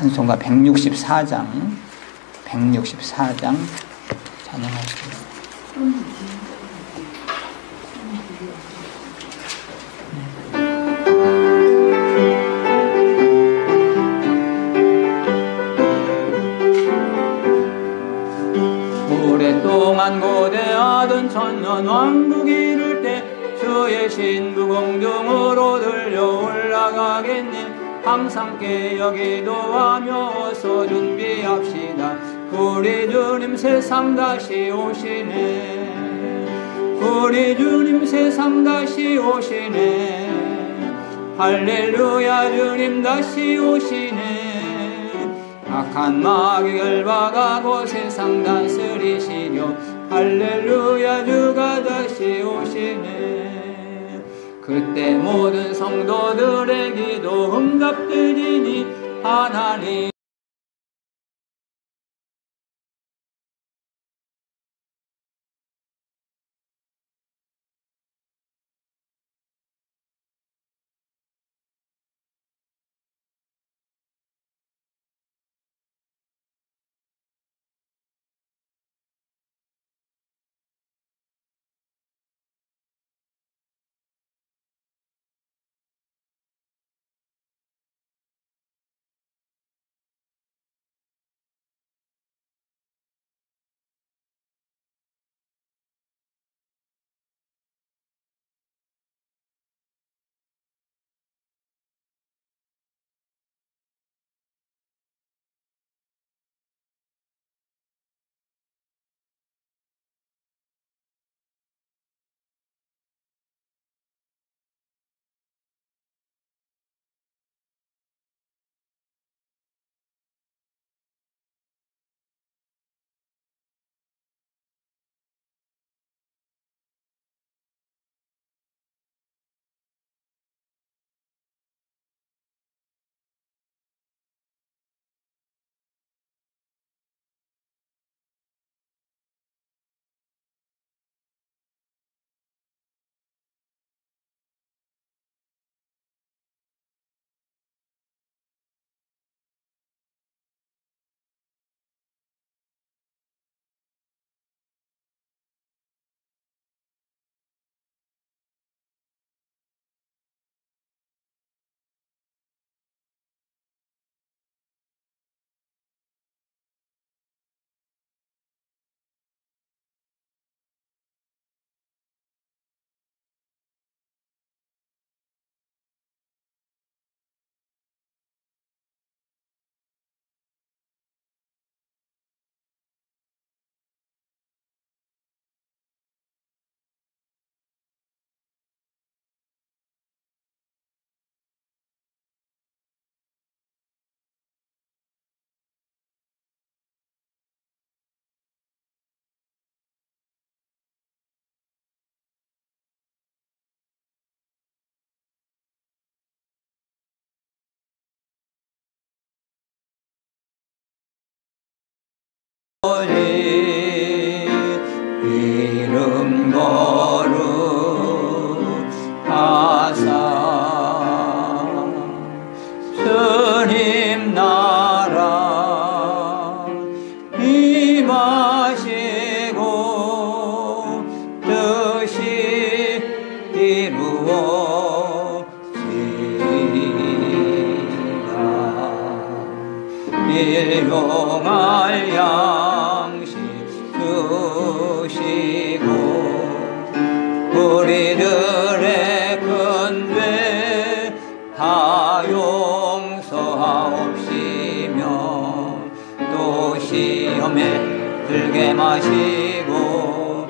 찬송가 164장 찬양하시겠습니다. 오랫동안 고대하던 천년 왕국 이룰 때 주의 신부 공중으로 들려 올라가겠네. 항상 깨어 기도하며 어서 준비합시다. 우리 주님 세상 다시 오시네. 우리 주님 세상 다시 오시네. 할렐루야 주님 다시 오시네. 악한 마귀 결박하고 세상 다스리시려 할렐루야 주가 다시 오시네. 그때 모든 성도들의 기도 응답되리니 하나님 이름 거룩하사 주님 나라 임하시고 뜻이 이루어지리라. 일용할 양식 주시고 우리들의 큰 죄 다 용서하옵시며 또 시험에 들게 마시고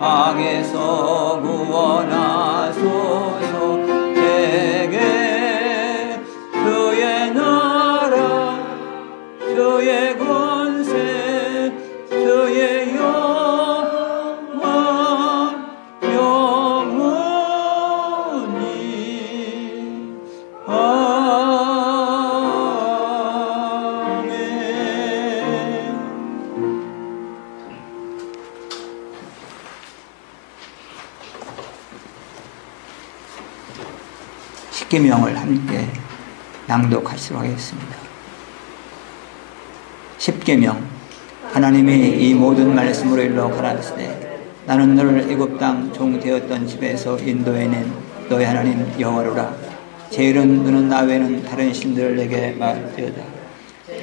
악에서 구원하소서. 제게 주의 나라 주의 권세 주의 영광 영원히 아멘. 십계명을 함께 낭독하시도록 하겠습니다. 십계명. 하나님이 이 모든 말씀으로 일러 가라사대 나는 너를 애굽 땅 종 되었던 집에서 인도해낸 너희 하나님 여호와로라. 제1은 너는 나 외에는 다른 신들을 내게 말되어다.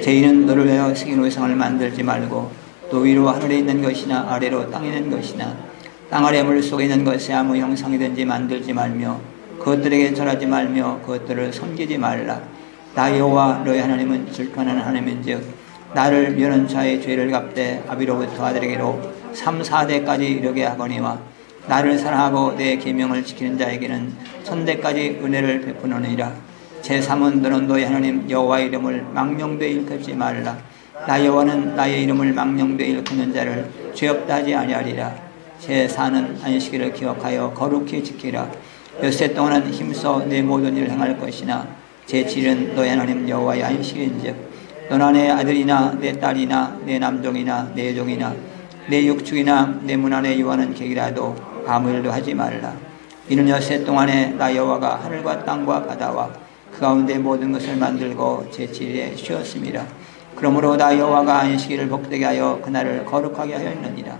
제2는 너를 위하여 새긴 우상을 만들지 말고 또 위로 하늘에 있는 것이나 아래로 땅에 있는 것이나 땅 아래 물속에 있는 것에 아무 형상이든지 만들지 말며 그것들에게 절하지 말며 그것들을 섬기지 말라. 나 여호와 너희 하나님은 질투하는 하나님인즉 나를 멸한 자의 죄를 갚되 아비로부터 아들에게로 3, 4대까지 이르게 하거니와 나를 사랑하고 내 계명을 지키는 자에게는 천대까지 은혜를 베푸느니라. 제3은 너는 너희 하나님 여호와의 이름을 망령되이 일컫지 말라. 나 여호와는 나의 이름을 망령되이 일컫는 자를 죄 없다 하지 아니하리라. 제4는 안식일을 기억하여 거룩히 지키라. 엿새 동안은 힘써 내 모든 일을 행할 것이나 제7은 너희 하나님 여호와의 안식일인즉 너나 내 아들이나 내 딸이나 내 남종이나 내 여종이나 내 육축이나 내 문 안에 유하는 객이라도 아무 일도 하지 말라. 이는 엿새 동안에 나 여호와가 하늘과 땅과 바다와 그 가운데 모든 것을 만들고 제7일에 쉬었습니다. 그러므로 나 여호와가 안식일을 복되게 하여 그날을 거룩하게 하였느니라.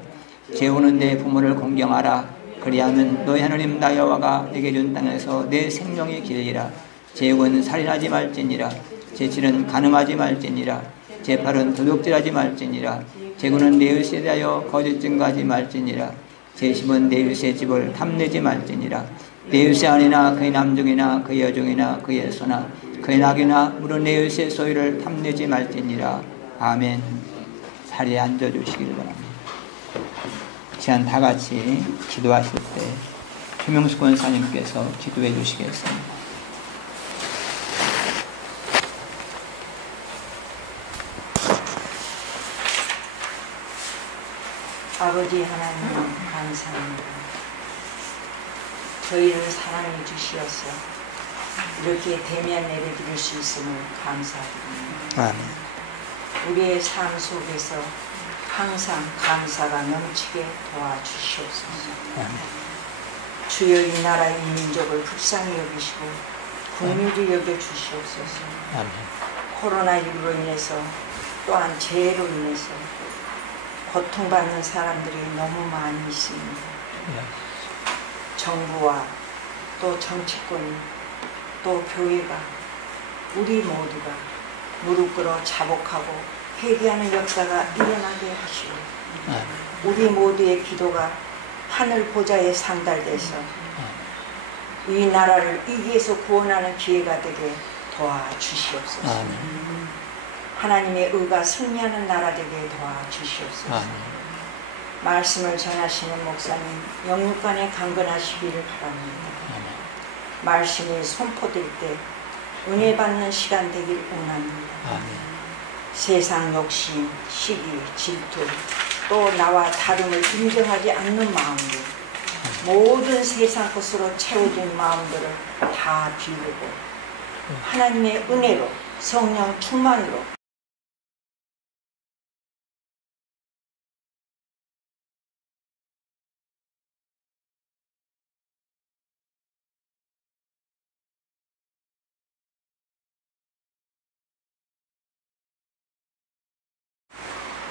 제5는 내 부모를 공경하라. 그리하면 너희 하나님 나 여호와가 내게 준 땅에서 내 생명이 길리라. 제6은 살인하지 말지니라. 제7은 간음하지 말지니라. 제8은 도둑질하지 말지니라. 제9는 내 이웃에 대하여 거짓 증거하지 말지니라. 제10은 내 이웃의 집을 탐내지 말지니라. 내 이웃의 아내나 그의 남종이나 그의 여종이나 그의 소나 그의 낙이나 물은 내 이웃의 소유를 탐내지 말지니라. 아멘. 자리에 앉아주시길 바랍니다. 시간 다 같이 기도하실 때 최명수 권사님께서 기도해 주시겠습니다. 아버지 하나님 감사합니다. 저희를 사랑해 주시어서 이렇게 대면 예배 드릴 수 있음을 감사드립니다. 아멘. 우리의 삶 속에서 항상 감사가 넘치게 도와주시옵소서. 아멘. 주여 이 나라의 민족을 불쌍히 여기시고 긍휼히 여겨주시옵소서. 아멘. 코로나19로 인해서 또한 재해로 인해서 고통받는 사람들이 너무 많이 있습니다. 정부와 또 정치권이 또 교회가 우리 모두가 무릎 꿇어 자복하고 회개하는 역사가 일어나게 하시고 우리 모두의 기도가 하늘 보좌에 상달돼서 이 나라를 위기에서 구원하는 기회가 되게 도와주시옵소서. 아멘. 하나님의 의가 승리하는 나라 되게 도와주시옵소서. 아멘. 말씀을 전하시는 목사님 영육간에 강건하시기를 바랍니다. 아멘. 말씀이 선포될 때 은혜 받는 시간 되길 원합니다. 아멘. 세상 욕심, 시기, 질투 또 나와 다름을 인정하지 않는 마음들 모든 세상 것으로 채워진 마음들을 다 비우고 하나님의 은혜로 성령 충만으로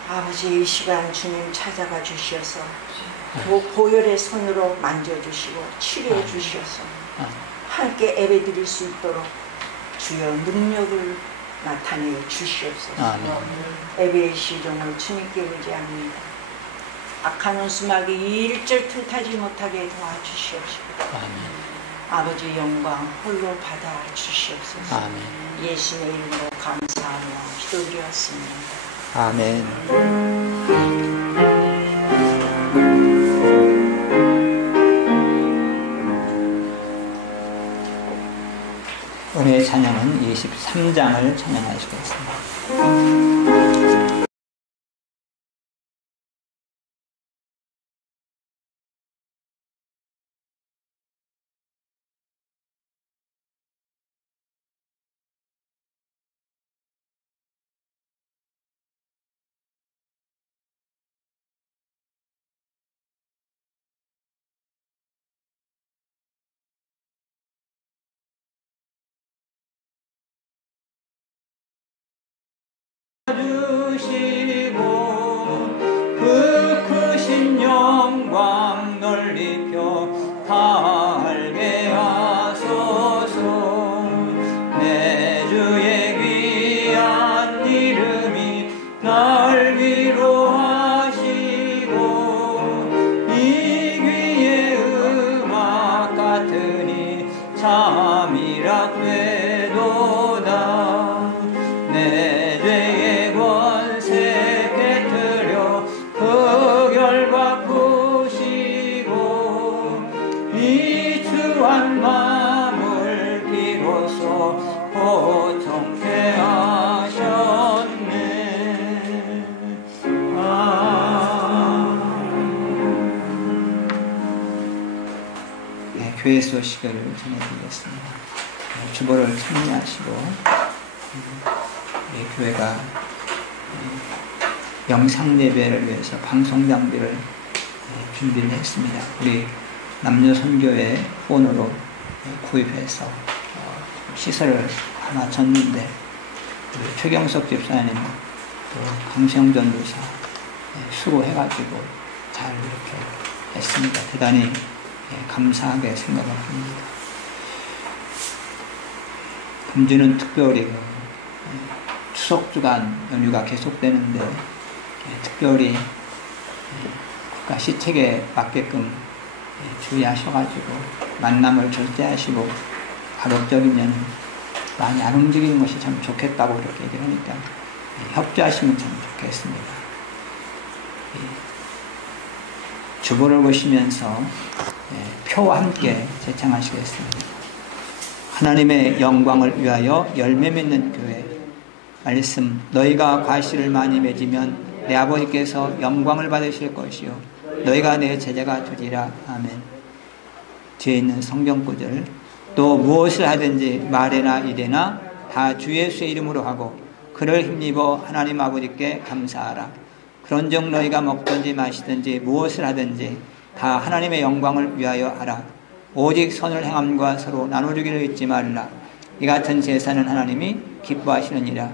아버지 이 시간 주님 찾아가 주셔서 보혈의 손으로 만져주시고 치료해 주셔서 함께 예배 드릴 수 있도록 주여 능력을 나타내 주시옵소서. 아멘. 예배의 시종을 주님께 의지합니다. 악한 원수막이 일절 틈타지 못하게 도와주시옵시고 아멘. 아버지 영광 홀로 받아 주시옵소서. 아멘. 예수의 이름으로 감사하며 기도드렸습니다. 아멘. 오늘의 찬양은 23장을 찬양하시겠습니다. 되도다. 내 죄의 권세 깨뜨려 그 결과 푸시고 이 주한 마음을 비로소 호통케 하셨네. 교회 소식을 전해드리겠습니다. 주보를 참여하시고 교회가 영상 예배를 위해서 방송 장비를 준비를 했습니다. 우리 남녀 선교회 후원으로 구입해서 시설을 하나 졌는데 우리 최경석 집사님 또 강세영 전도사 수고해가지고 잘 이렇게 했습니다. 대단히 감사하게 생각을 합니다. 금주는 특별히 추석 주간 연휴가 계속되는데 특별히 국가 시책에 맞게끔 주의하셔가지고 만남을 절제하시고 가급적이면 많이 안 움직이는 것이 참 좋겠다고 그렇게 얘기를 하니까 협조하시면 참 좋겠습니다. 주보를 보시면서 표와 함께 제창하시겠습니다. 하나님의 영광을 위하여 열매 맺는 교회. 말씀, 너희가 과실을 많이 맺으면 내 아버지께서 영광을 받으실 것이요 너희가 내 제자가 되리라. 아멘. 뒤에 있는 성경 구절, 또 무엇을 하든지 말에나 이래나 다 주 예수의 이름으로 하고 그를 힘입어 하나님 아버지께 감사하라. 그런즉 너희가 먹든지 마시든지 무엇을 하든지 다 하나님의 영광을 위하여 하라. 오직 선을 행함과 서로 나눠주기를 잊지 말라. 이 같은 제사는 하나님이 기뻐하시느니라.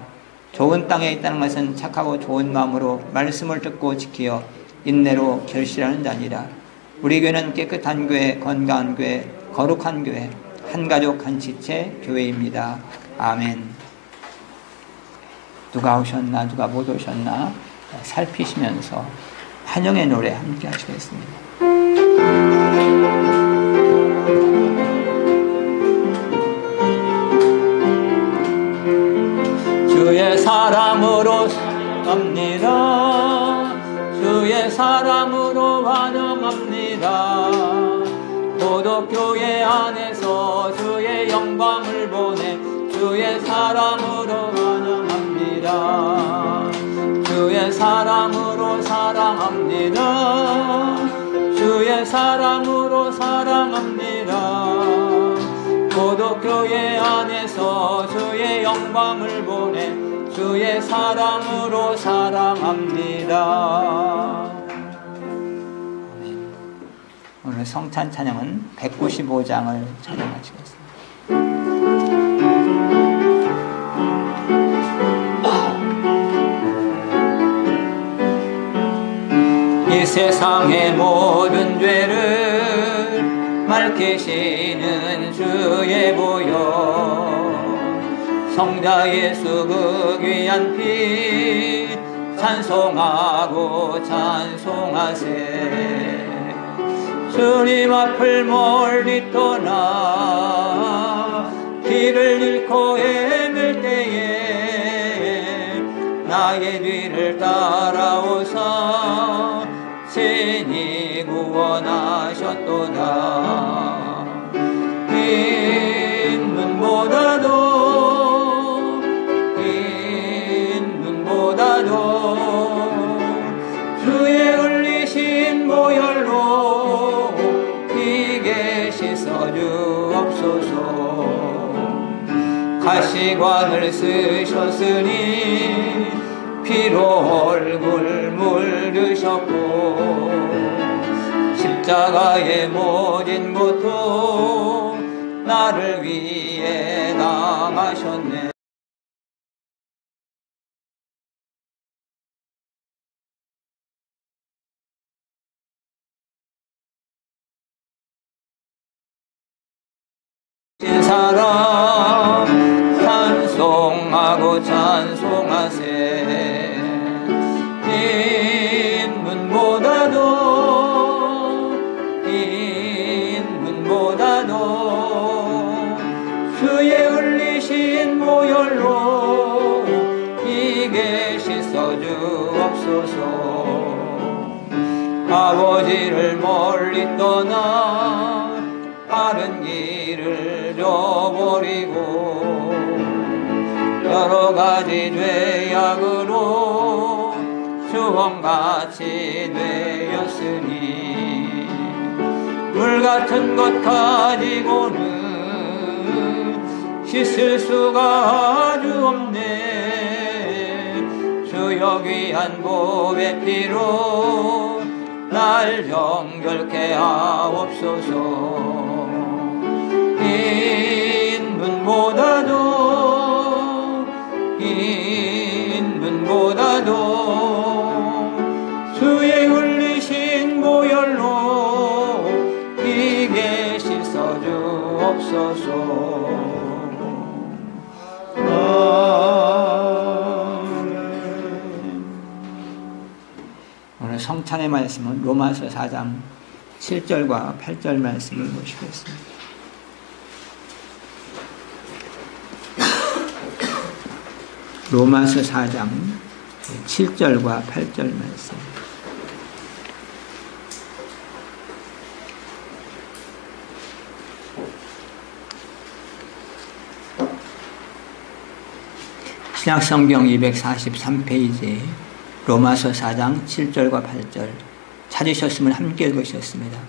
좋은 땅에 있다는 것은 착하고 좋은 마음으로 말씀을 듣고 지키어 인내로 결실하는 자니라. 우리 교회는 깨끗한 교회, 건강한 교회, 거룩한 교회, 한 가족 한 지체 교회입니다. 아멘. 누가 오셨나 누가 못 오셨나 살피시면서 환영의 노래 함께 하시겠습니다. 주의 사랑으로 사랑합니다. 주의 사랑으로 환영합니다. 고독교회 안에서 주의 영광을 보내 주의 사랑으로 환영합니다. 주의 사랑으로 사랑합니다. 주의 사랑으로 사랑합니다. 고독교회 안에서 주의 영광을 보내 주의 사랑으로 사랑합니다. 오늘 성찬 찬양은 195장을 찬양하시겠습니다. 이 세상의 모든 죄를 맑히시는 주의 보혈, 성자 예수 그 귀한 피 찬송하고 찬송하세. 주님 앞을 멀리 떠나 길을 잃고 헤맬 때에 나의 뒤를 따라오사 친히 구원하셨도다. 흰 눈보다도 주의 흘리신 보혈로 피게 씻어주옵소서. 가시관을 쓰셨으니 피로 얼굴 물드셨고 십자가의 모진 고통 나를 위해 당하셨네. 사랑 찬송하고 찬송하세. 흰 눈보다도 주의 바른 길을 저버리고 여러 가지 죄악으로 주홍같이 되었으니 물 같은 것 가지고는 씻을 수가 아주 없네. 주여 귀한 보배 피로 날 정결케 하옵소서. 인문보다도 주의 흘리신 보혈로 이게 씻어 주옵소서. 오늘 성찬의 말씀은 로마서 4장 7절과 8절 말씀을 보시겠습니다. 로마서 4장 7절과 8절 말씀. 신약성경 243페이지 로마서 4장 7절과 8절 찾으셨으면 함께 읽으셨습니다.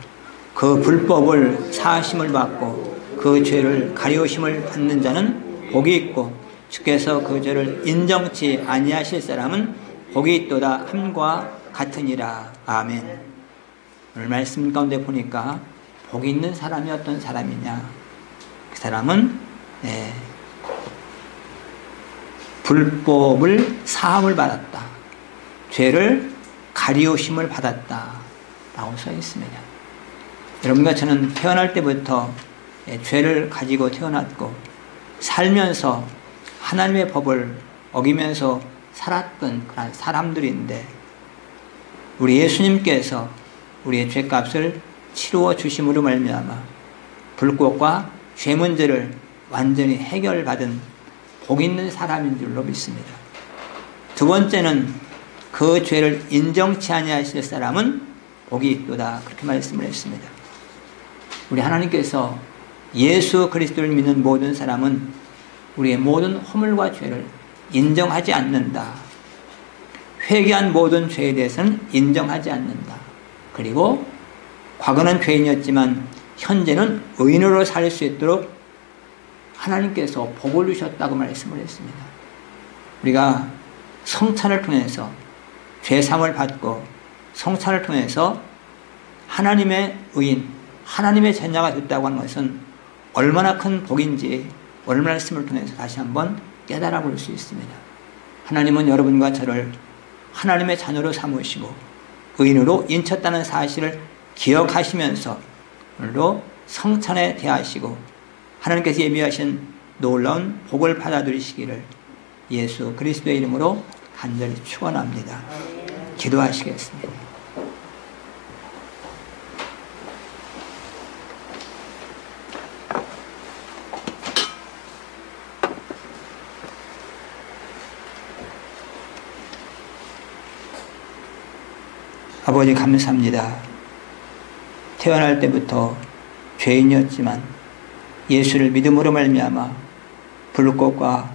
그 불법을 사하심을 받고 그 죄를 가리우심을 받는 자는 복이 있고 주께서 그 죄를 인정치 아니하실 사람은 복이 있도다 함과 같으니라. 아멘. 오늘 말씀 가운데 보니까 복이 있는 사람이 어떤 사람이냐, 그 사람은 불법을 사함을 받았다, 죄를 가리우심을 받았다 라고 써 있습니다. 여러분과 저는 태어날 때부터 죄를 가지고 태어났고 살면서 하나님의 법을 어기면서 살았던 그런 사람들인데, 우리 예수님께서 우리의 죄값을 치루어 주심으로 말미암아 불법과 죄 문제를 완전히 해결받은 복 있는 사람인 줄로 믿습니다. 두 번째는 그 죄를 인정치 아니하실 사람은 복이 있도다, 그렇게 말씀을 했습니다. 우리 하나님께서 예수 그리스도를 믿는 모든 사람은 우리의 모든 허물과 죄를 인정하지 않는다. 회개한 모든 죄에 대해서는 인정하지 않는다. 그리고 과거는 죄인이었지만 현재는 의인으로 살 수 있도록 하나님께서 복을 주셨다고 말씀을 했습니다. 우리가 성찬을 통해서 죄사함을 받고 성찬을 통해서 하나님의 의인, 하나님의 자녀가 됐다고 하는 것은 얼마나 큰 복인지 오늘 말씀을 통해서 다시 한번 깨달아 볼 수 있습니다. 하나님은 여러분과 저를 하나님의 자녀로 삼으시고 의인으로 인쳤다는 사실을 기억하시면서 오늘도 성찬에 대하시고 하나님께서 예비하신 놀라운 복을 받아들이시기를 예수 그리스도의 이름으로 간절히 축원합니다. 기도하시겠습니다. 아버지 감사합니다. 태어날 때부터 죄인이었지만 예수를 믿음으로 말미암아 불법과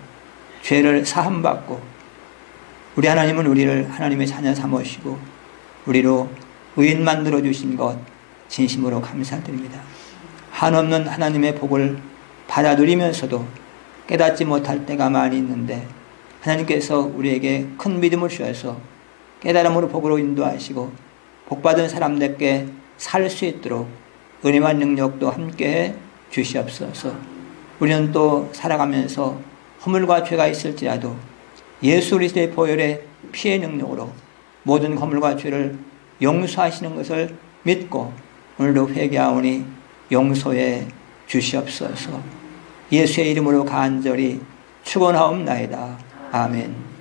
죄를 사함받고 우리 하나님은 우리를 하나님의 자녀 삼으시고 우리로 의인 만들어 주신 것 진심으로 감사드립니다. 한없는 하나님의 복을 받아들이면서도 깨닫지 못할 때가 많이 있는데 하나님께서 우리에게 큰 믿음을 주셔서 깨달음으로 복으로 인도하시고 복받은 사람들께 살 수 있도록 은혜와 능력도 함께해 주시옵소서. 우리는 또 살아가면서 허물과 죄가 있을지라도 예수 그리스도의 보혈의 피의 능력으로 모든 허물과 죄를 용서하시는 것을 믿고 오늘도 회개하오니 용서해 주시옵소서. 예수의 이름으로 간절히 축원하옵나이다. 아멘.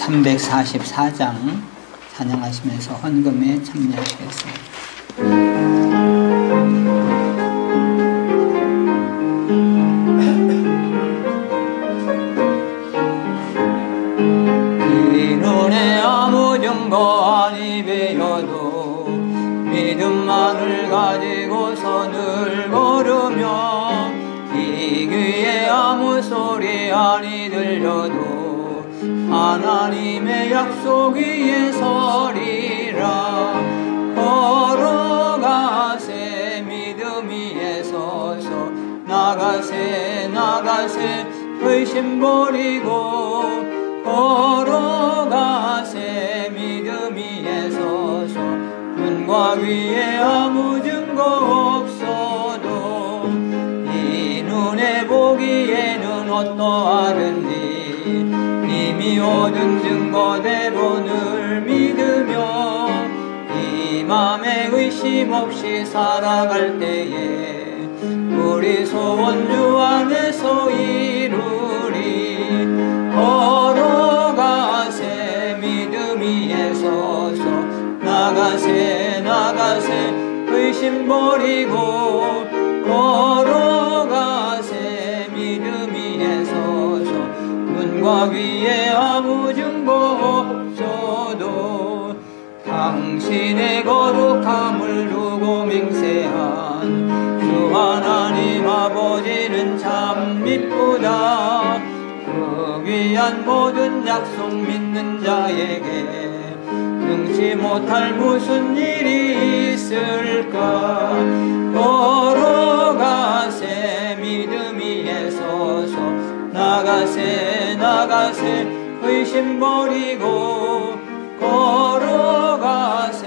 344장 찬양하시면서 헌금에 참여하시겠습니다. 이 눈에 아무 증거 아니 배여도 믿음만을 가지고서 늘 걸으며 이 귀에 아무 소리 아니 들려도 하나님의 약속 위에 서리라. 걸어가세 믿음 위에 서서 나가세 나가세 의심 버리고 걸어가세 믿음 위에 서서 눈과 귀에 아무 증거 없어도 이 눈에 보기에는 어떠하든지 이미 얻은 증거대로 늘 믿으며 이 맘에 의심 없이 살아갈 때에 우리 소원 주 안에서 이루리. 걸어가세 믿음 위에 서서 나가세 나가세 의심 버리고 걸어가세 믿음 위에 서서 눈과 귀에 아무 증거 없어도 당신의 거룩함을 두고 맹세한 주 하나님 아버지는 참 미쁘다. 그 귀한 모든 약속 믿는 자에게 능치 못할 무슨 일이 있을까. 걸어가세 믿음 위에 서서 나가세 나가세 의심 버리고 걸어가세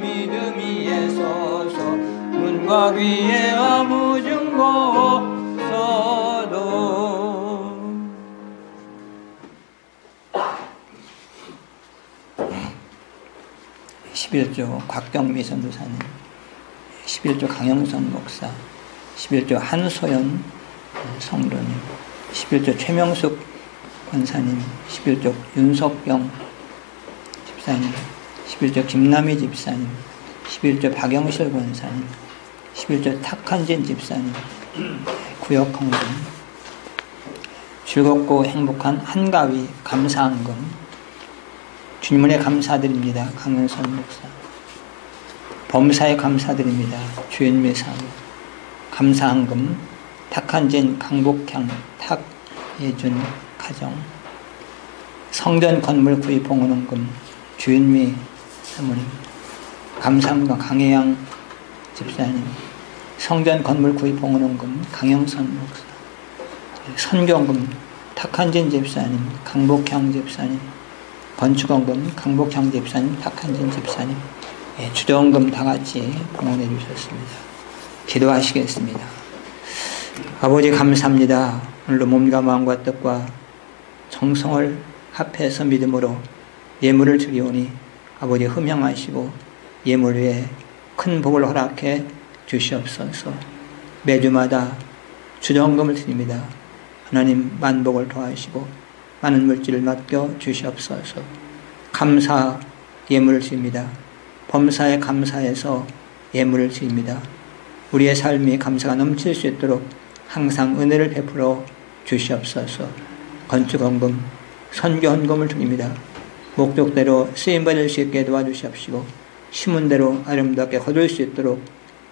믿음 위에 서서 눈과 귀에 아무 증거 없어도. 11조 곽경미 선교사님, 11조 강영선 목사, 11조 한소연 성도님, 11조 최명숙 권사님, 11조 윤석경 집사님, 11조 김남희 집사님, 11조 박영실 권사님, 11조 탁한진 집사님, 구역헌금, 즐겁고 행복한 한가위 감사헌금, 주님은혜 감사드립니다. 강은선 목사. 범사에 감사드립니다. 주인미 사무. 감사헌금 탁한진 강복향 탁예준 가정. 성전 건물 구입 봉헌헌금 주인미 사모님. 감사헌금 강혜양 집사님. 성전 건물 구입 봉헌헌금 강영선 목사. 선교헌금 탁한진 집사님, 강복향 집사님. 건축원금 강복향 집사님, 탁한진 집사님, 주정금 다 같이 봉헌해 주셨습니다. 기도하시겠습니다. 아버지 감사합니다. 오늘도 몸과 마음과 뜻과 정성을 합해서 믿음으로 예물을 드리오니 아버지 흠양하시고 예물 위에 큰 복을 허락해 주시옵소서. 매주마다 주정금을 드립니다. 하나님 만복을 더하시고 많은 물질을 맡겨 주시옵소서. 감사 예물을 드립니다. 범사에 감사해서 예물을 드립니다. 우리의 삶이 감사가 넘칠 수 있도록 항상 은혜를 베풀어 주시옵소서. 건축헌금, 선교헌금을 드립니다. 목적대로 쓰임받을 수 있게 도와주시옵시고 심은 대로 아름답게 거둘 수 있도록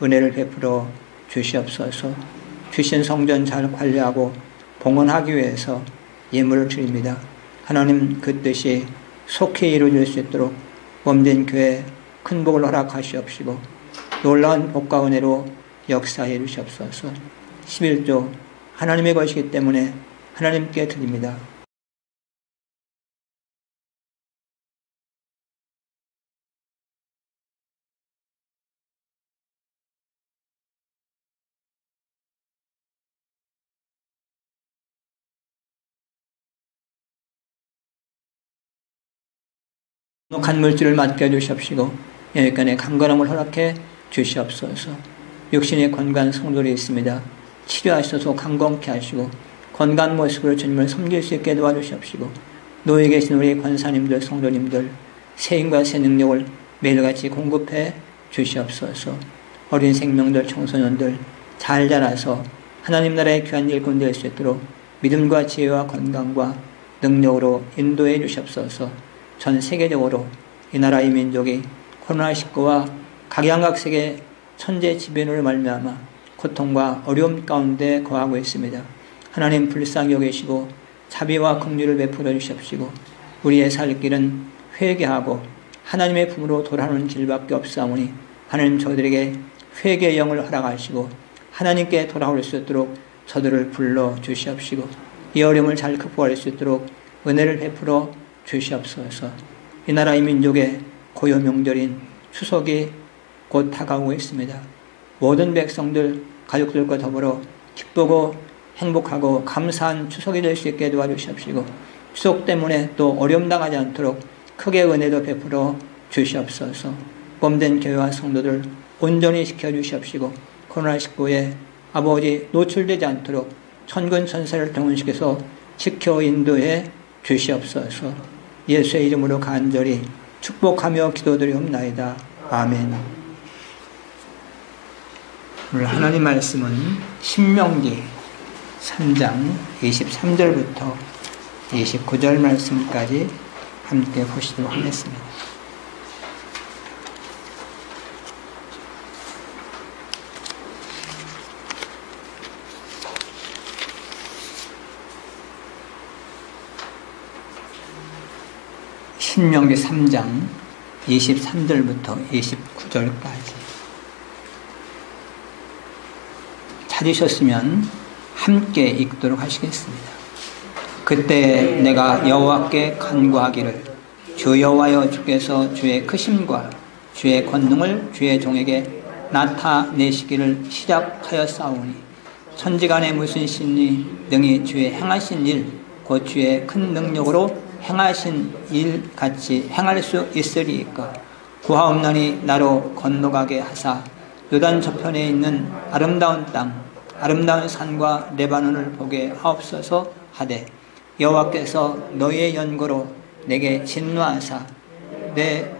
은혜를 베풀어 주시옵소서. 주신 성전 잘 관리하고 봉헌하기 위해서 예물을 드립니다. 하나님 그 뜻이 속히 이루어질 수 있도록 몸된 교회 큰 복을 허락하시옵시고 놀라운 복과 은혜로 역사해 주시옵소서. 11조 하나님의 것이기 때문에 하나님께 드립니다. 한 물질을 맡겨주시옵시고 여기까지 강건함을 허락해 주시옵소서. 육신의 건강한 성도들이 있습니다. 치료하셔서 강건케 하시고 건강한 모습으로 주님을 섬길 수 있게 도와주시옵시고 노예 계신 우리 권사님들, 성도님들 새 힘과 새 능력을 매일같이 공급해 주시옵소서. 어린 생명들, 청소년들 잘 자라서 하나님 나라의 귀한 일꾼 될 수 있도록 믿음과 지혜와 건강과 능력으로 인도해 주시옵소서. 전 세계적으로 이 나라의 민족이 코로나19와 각양각색의 천재지변으로 말미암아 고통과 어려움 가운데 거하고 있습니다. 하나님 불쌍히 여기시고 자비와 긍휼을 베풀어 주십시고 우리의 살 길은 회개하고 하나님의 품으로 돌아오는 길밖에 없사오니 하나님 저들에게 회개의 영을 허락하시고 하나님께 돌아올 수 있도록 저들을 불러 주시옵시고 이 어려움을 잘 극복할 수 있도록 은혜를 베풀어 주시옵소서. 이 나라의 민족의 고요 명절인 추석이 곧 다가오고 있습니다. 모든 백성들, 가족들과 더불어 기쁘고 행복하고 감사한 추석이 될 수 있게 도와주시옵시고 추석 때문에 또 어려움 당하지 않도록 크게 은혜도 베풀어 주시옵소서. 범된 교회와 성도들 온전히 지켜주시옵시고 코로나19에 아버지 노출되지 않도록 천군 천사를 동원시켜서 지켜 인도해 주시옵소서. 예수의 이름으로 간절히 축복하며 기도드리옵나이다. 아멘. 오늘 하나님 말씀은 신명기 3장 23절부터 29절 말씀까지 함께 보시도록 하겠습니다. 신명기 3장 23절부터 29절까지 찾으셨으면 함께 읽도록 하시겠습니다. 그때 내가 여호와께 간구하기를 주 여호와여 주께서 주의 크심과 주의 권능을 주의 종에게 나타내시기를 시작하였사오니 천지간에 무슨 신이 능히 주의 행하신 일 곧 주의 큰 능력으로 행하신 일 같이 행할 수 있으리이까. 구하옵나니 나로 건너가게 하사 요단 저편에 있는 아름다운 땅 아름다운 산과 레바논을 보게 하옵소서 하되 여호와께서 너희의 연고로 내게 진노하사 내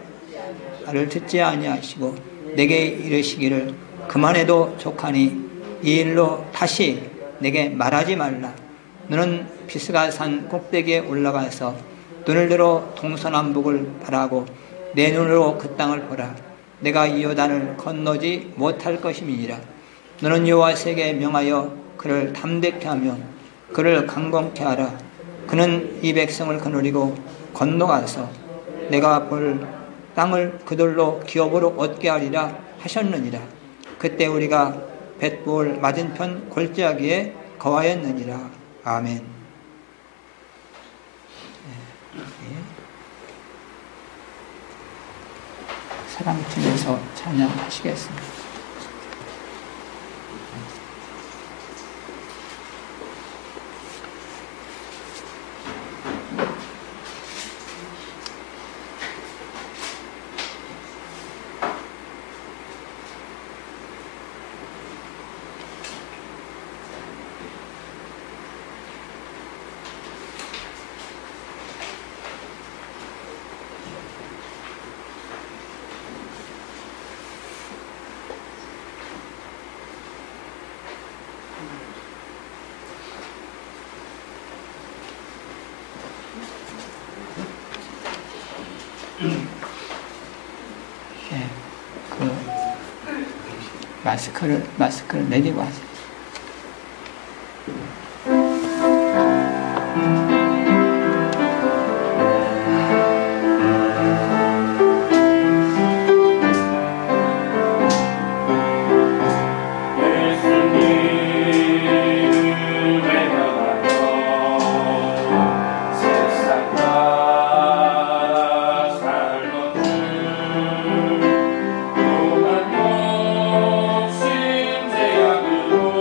말을 듣지 아니하시고 내게 이르시기를 그만해도 족하니 이 일로 다시 내게 말하지 말라. 너는 비스가산 꼭대기에 올라가서 눈을 들어 동서남북을 바라고 내 눈으로 그 땅을 보라. 내가 이 요단을 건너지 못할 것임이니라. 너는 여호와에게 명하여 그를 담대케 하며 그를 강건케 하라. 그는 이 백성을 거느리고 건너가서 내가 볼 땅을 그들로 기업으로 얻게 하리라 하셨느니라. 그때 우리가 벳볼 맞은편 골짜기에 거하였느니라. 아멘. 사랑팀에서 찬양하시겠습니다. 네, 마스크를 내리고 하세요. 그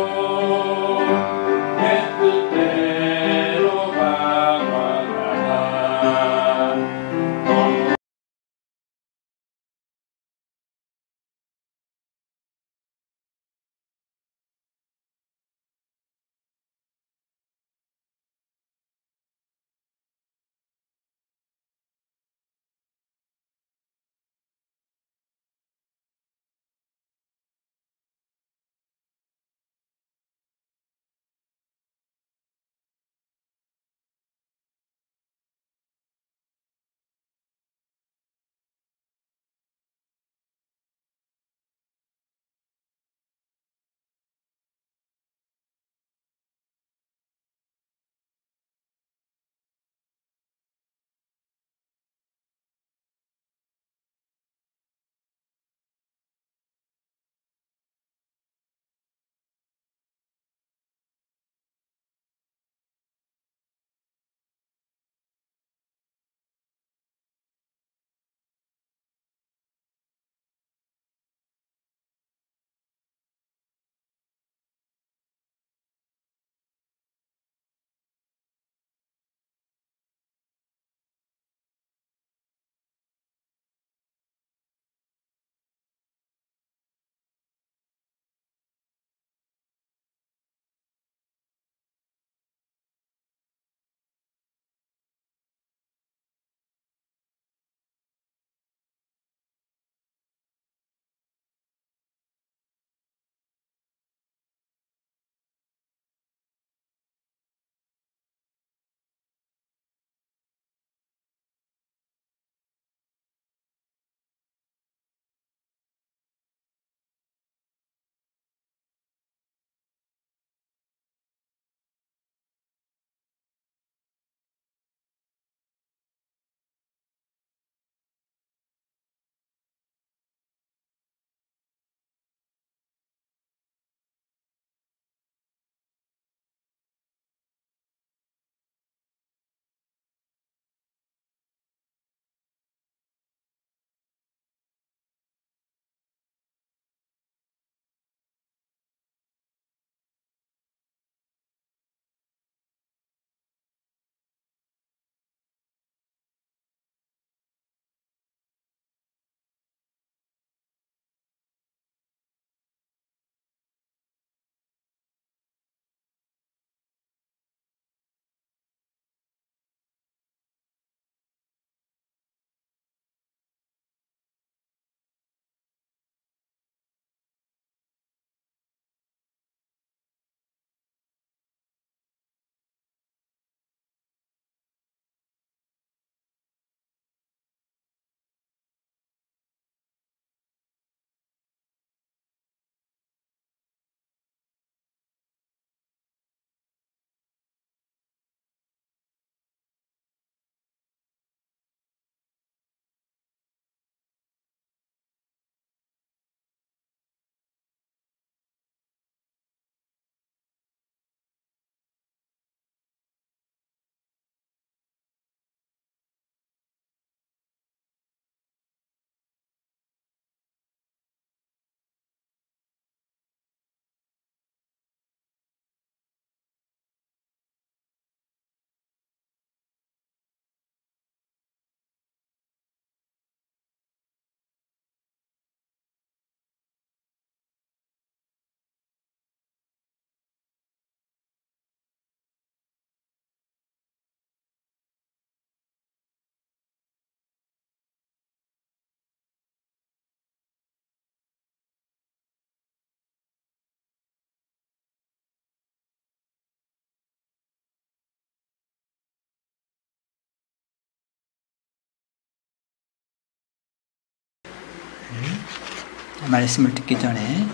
말씀을 듣기 전에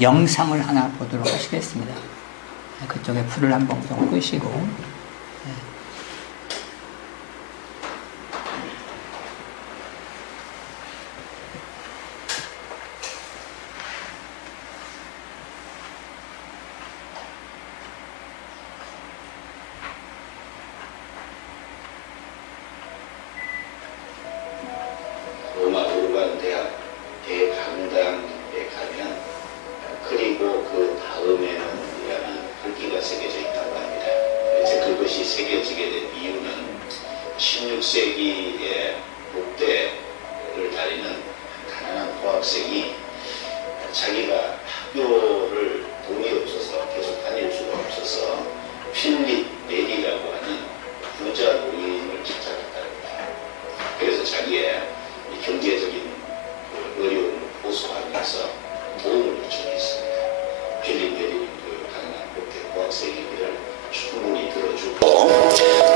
영상을 하나 보도록 하시겠습니다. 그쪽에 불을 한번 좀 끄시고. 로마 우르반 대학 대강당에 가면 그리고 그 다음에는 이라는 글귀가 새겨져 있다고 합니다. 이제 그것이 새겨지게 된 이유는 16세기에 북대를 다니는 가난한 고학생이 자기가 학교를 돈이 없어서 계속 다닐 수가 없어서 필립 네리라고 하는 부자 노인을 찾아갔답니다. 그래서 자기의 경제적인 어려움을 호소하면서 도움을 요청했습니다. 필립 네리는 그 가난한 북대 고학생이기를 충분히 들어주고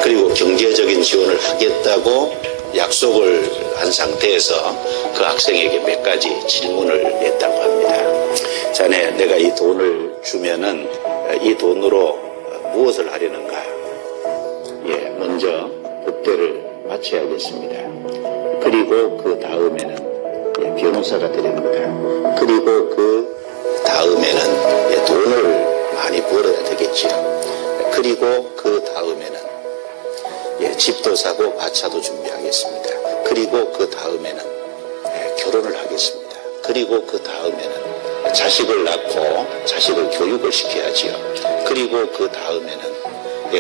그리고 경제적인 지원을 하겠다고 약속을 한 상태에서 그 학생에게 몇 가지 질문을 했다고 합니다. 자네, 내가 이 돈을 주면은 이 돈으로 무엇을 하려는가? 먼저 복대를 마쳐야겠습니다. 그리고 그 다음에는 변호사가 되렵니다. 그리고 그 다음에는 돈을 많이 벌어야 되겠지요. 그리고 그 다음에는 집도 사고 가차도 준비하겠습니다. 그리고 그 다음에는 결혼을 하겠습니다. 그리고 그 다음에는 자식을 낳고 자식을 교육을 시켜야지요. 그리고 그 다음에는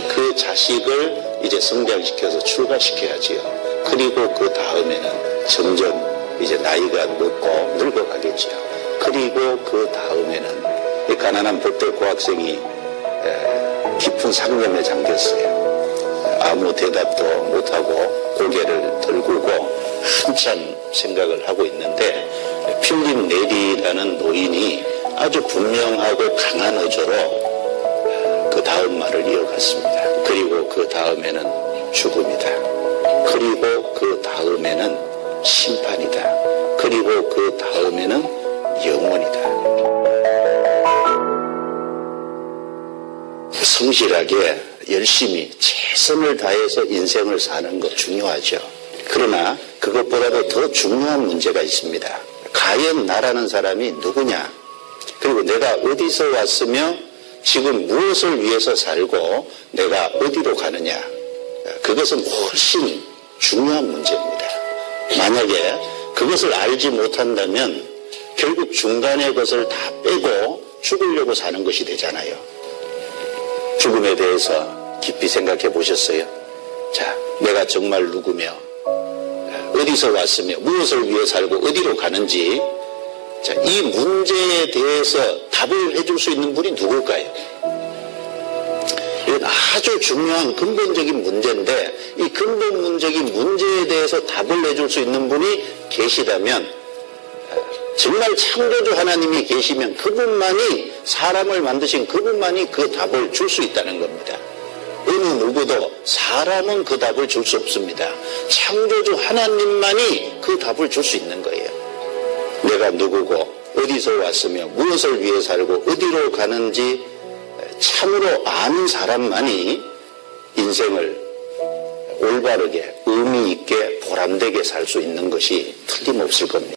그 자식을 이제 성장시켜서 출가시켜야지요. 그리고 그 다음에는 점점 이제 나이가 먹고 늙어가겠지요. 그리고 그 다음에는 이 가난한 복대 고학생이 깊은 상념에 잠겼어요. 아무 대답도 못하고 고개를 들고 한참 생각을 하고 있는데 필립 네리라는 노인이 아주 분명하고 강한 어조로 그 다음 말을 이어갔습니다. 그리고 그 다음에는 죽음이다. 그리고 그 다음에는 심판이다. 그리고 그 다음에는 영원이다. 성실하게 열심히 최선을 다해서 인생을 사는 것 중요하죠. 그러나 그것보다도 더 중요한 문제가 있습니다. 과연 나라는 사람이 누구냐? 그리고 내가 어디서 왔으며 지금 무엇을 위해서 살고 내가 어디로 가느냐? 그것은 훨씬 중요한 문제입니다. 만약에 그것을 알지 못한다면 결국 중간에 것을 다 빼고 죽으려고 사는 것이 되잖아요. 죽음에 대해서 깊이 생각해 보셨어요? 자, 내가 정말 누구며 어디서 왔으며 무엇을 위해 살고 어디로 가는지, 자, 이 문제에 대해서 답을 해줄 수 있는 분이 누굴까요? 이건 아주 중요한 근본적인 문제인데 이 근본적인 문제에 대해서 답을 해줄 수 있는 분이 계시다면, 정말 창조주 하나님이 계시면 그분만이, 사람을 만드신 그분만이 그 답을 줄 수 있다는 겁니다. 어느 누구도 사람은 그 답을 줄 수 없습니다. 창조주 하나님만이 그 답을 줄 수 있는 거예요. 내가 누구고 어디서 왔으며 무엇을 위해 살고 어디로 가는지 참으로 아는 사람만이 인생을 올바르게 의미 있게 보람되게 살 수 있는 것이 틀림없을 겁니다.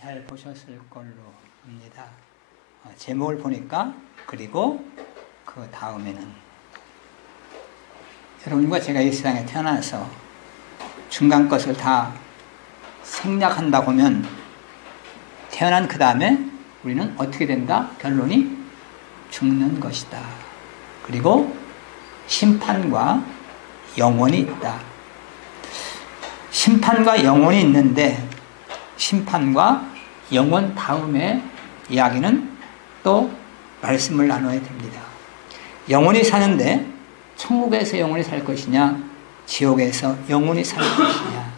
잘 보셨을 걸로 봅니다. 제목을 보니까 그리고 그 다음에는, 여러분과 제가 이 세상에 태어나서 중간 것을 다 생략한다고 하면 태어난 그 다음에 우리는 어떻게 된다? 결론이 죽는 것이다. 그리고 심판과 영원이 있다. 심판과 영원이 있는데 심판과 영원 다음에 이야기는 또 말씀을 나눠야 됩니다. 영원히 사는데 천국에서 영원히 살 것이냐, 지옥에서 영원히 살 것이냐.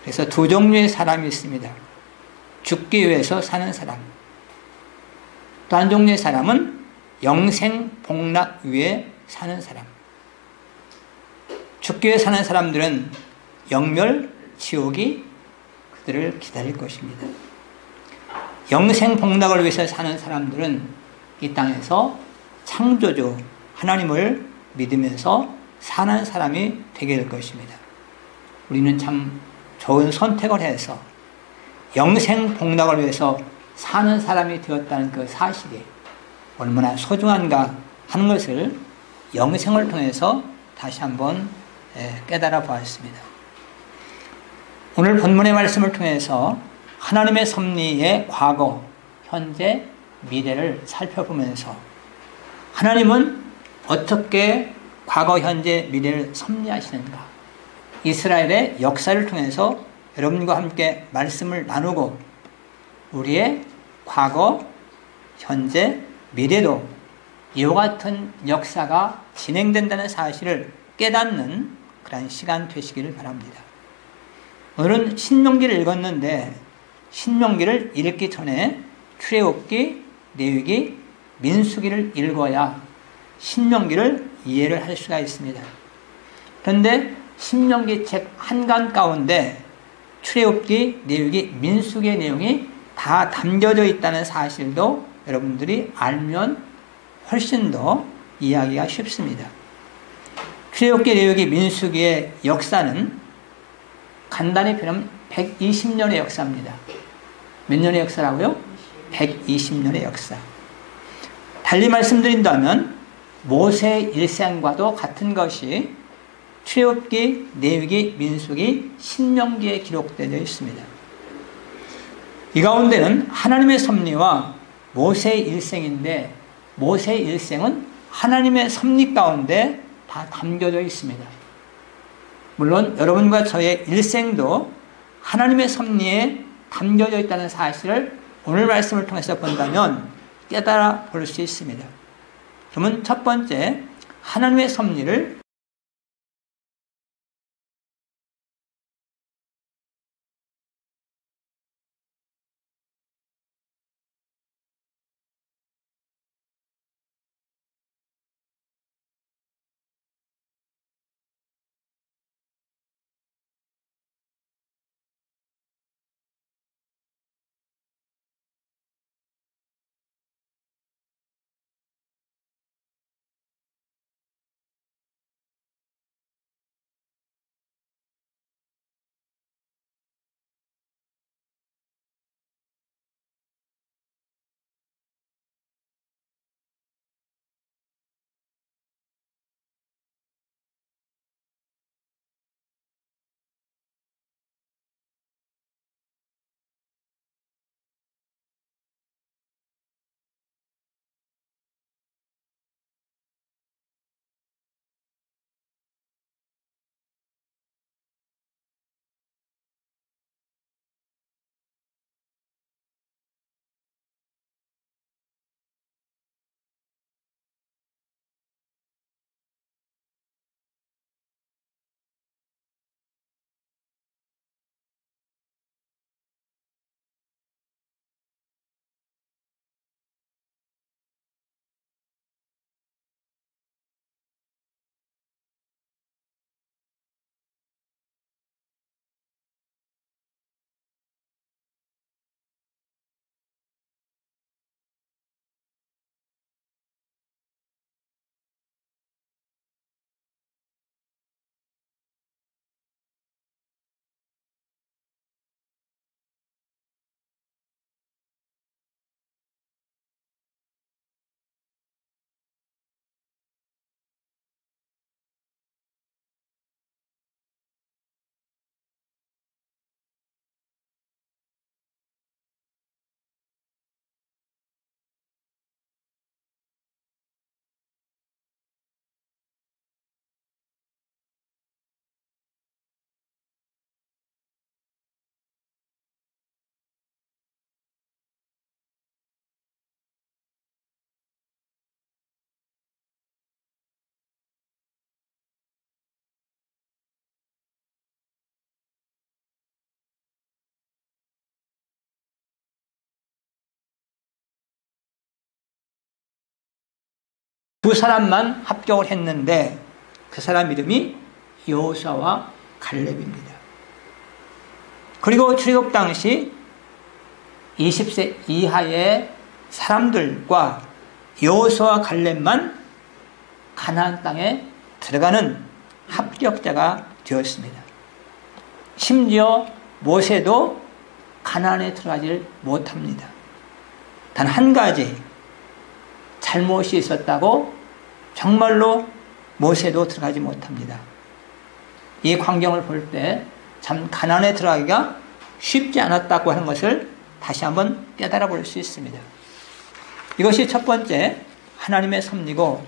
그래서 두 종류의 사람이 있습니다. 죽기 위해서 사는 사람. 또 한 종류의 사람은 영생 복락 위에 사는 사람. 죽기 위해 사는 사람들은 영멸, 지옥이 그들을 기다릴 것입니다. 영생 복락을 위해서 사는 사람들은 이 땅에서 창조주 하나님을 믿으면서 사는 사람이 되게 될 것입니다. 우리는 참 좋은 선택을 해서 영생 복락을 위해서 사는 사람이 되었다는 그 사실이 얼마나 소중한가 하는 것을 영생을 통해서 다시 한번 깨달아 보았습니다. 오늘 본문의 말씀을 통해서 하나님의 섭리의 과거, 현재, 미래를 살펴보면서 하나님은 어떻게 과거, 현재, 미래를 섭리하시는가, 이스라엘의 역사를 통해서 여러분과 함께 말씀을 나누고 우리의 과거, 현재, 미래도 이와 같은 역사가 진행된다는 사실을 깨닫는 그런 시간 되시기를 바랍니다. 오늘은 신명기를 읽었는데 신명기를 읽기 전에 출애굽기, 레위기, 민수기를 읽어야 신명기를 이해를 할 수가 있습니다. 그런데 신명기 책 한권 가운데 출애굽기, 레위기, 민수기의 내용이 다 담겨져 있다는 사실도 여러분들이 알면 훨씬 더 이해하기가 쉽습니다. 출애굽기, 레위기, 민수기의 역사는 간단히 표현하면 120년의 역사입니다. 몇 년의 역사라고요? 120년의 역사. 달리 말씀드린다면 모세 일생과도 같은 것이 출애굽기, 레위기, 민수기, 신명기에 기록되어 있습니다. 이 가운데는 하나님의 섭리와 모세의 일생인데 모세의 일생은 하나님의 섭리 가운데 다 담겨져 있습니다. 물론 여러분과 저의 일생도 하나님의 섭리에 담겨져 있다는 사실을 오늘 말씀을 통해서 본다면 깨달아 볼 수 있습니다. 그러면 첫 번째, 하나님의 섭리를 두 사람만 합격을 했는데 그 사람 이름이 여호수아와 갈렙입니다. 그리고 출애굽 당시 20세 이하의 사람들과 여호수아와 갈렙만 가나안 땅에 들어가는 합격자가 되었습니다. 심지어 모세도 가나안에 들어가지 못합니다. 단 한 가지 잘못이 있었다고 정말로 모세도 들어가지 못합니다. 이 광경을 볼 때 참 가나안에 들어가기가 쉽지 않았다고 하는 것을 다시 한번 깨달아 볼 수 있습니다. 이것이 첫 번째 하나님의 섭리고,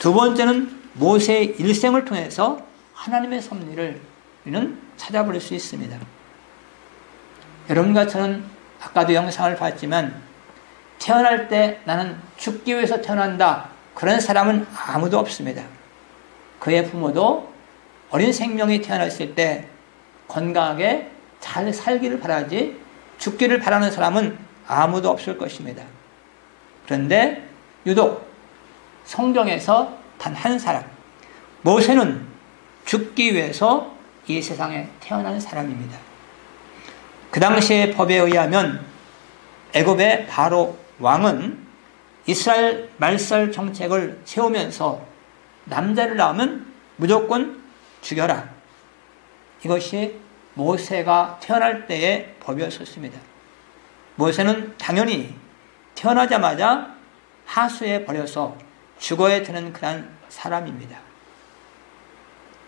두 번째는 모세의 일생을 통해서 하나님의 섭리를 우리는 찾아볼 수 있습니다. 여러분과 저는 아까도 영상을 봤지만 태어날 때 나는 죽기 위해서 태어난다, 그런 사람은 아무도 없습니다. 그의 부모도 어린 생명이 태어났을 때 건강하게 잘 살기를 바라지 죽기를 바라는 사람은 아무도 없을 것입니다. 그런데 유독 성경에서 단 한 사람, 모세는 죽기 위해서 이 세상에 태어난 사람입니다. 그 당시의 법에 의하면 애굽의 바로 왕은 이스라엘 말살 정책을 세우면서 남자를 낳으면 무조건 죽여라. 이것이 모세가 태어날 때의 법이었습니다. 모세는 당연히 태어나자마자 하수에 버려서 죽어야 되는 그런 사람입니다.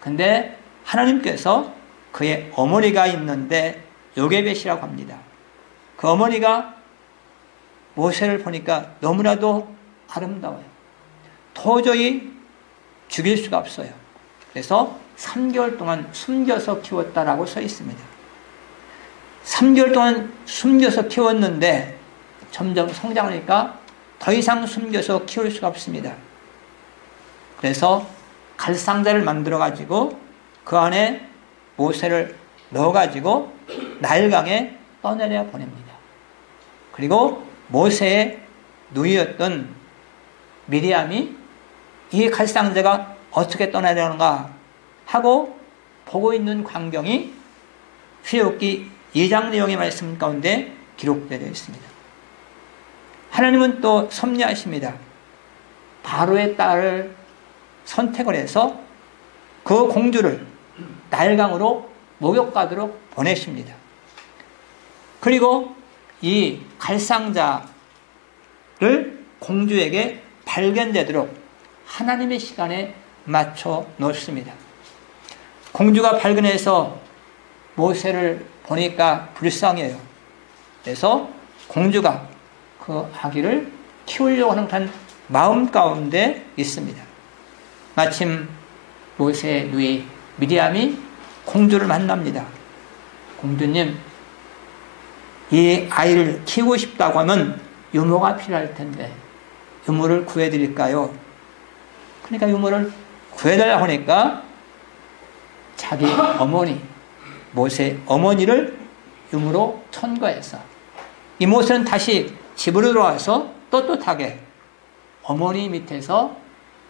근데 하나님께서 그의 어머니가 있는데 요게벳이라고 합니다. 그 어머니가 모세를 보니까 너무나도 아름다워요. 도저히 죽일 수가 없어요. 그래서 3개월 동안 숨겨서 키웠다라고 써 있습니다. 3개월 동안 숨겨서 키웠는데 점점 성장하니까 더 이상 숨겨서 키울 수가 없습니다. 그래서 갈상자를 만들어 가지고 그 안에 모세를 넣어 가지고 나일강에 떠내려 보냅니다. 그리고 모세의 누이였던 미리암이 이 갈상자가 어떻게 떠나려는가 하고 보고 있는 광경이 출애굽기 2장 내용의 말씀 가운데 기록되어 있습니다. 하나님은 또 섭리하십니다. 바로의 딸을 선택을 해서 그 공주를 나일강으로 목욕하도록 보내십니다. 그리고 이 갈상자를 공주에게 발견되도록 하나님의 시간에 맞춰 놓습니다. 공주가 발견해서 모세를 보니까 불쌍해요. 그래서 공주가 그 아기를 키우려고 하는 그런 마음 가운데 있습니다. 마침 모세의 누이 미리암이 공주를 만납니다. 공주님, 이 아이를 키우고 싶다고 하면 유모가 필요할 텐데 유모를 구해드릴까요? 그러니까 유모를 구해달라고 하니까 자기 어머니, 모세 어머니를 유모로 천거해서 이 모세는 다시 집으로 돌아와서 떳떳하게 어머니 밑에서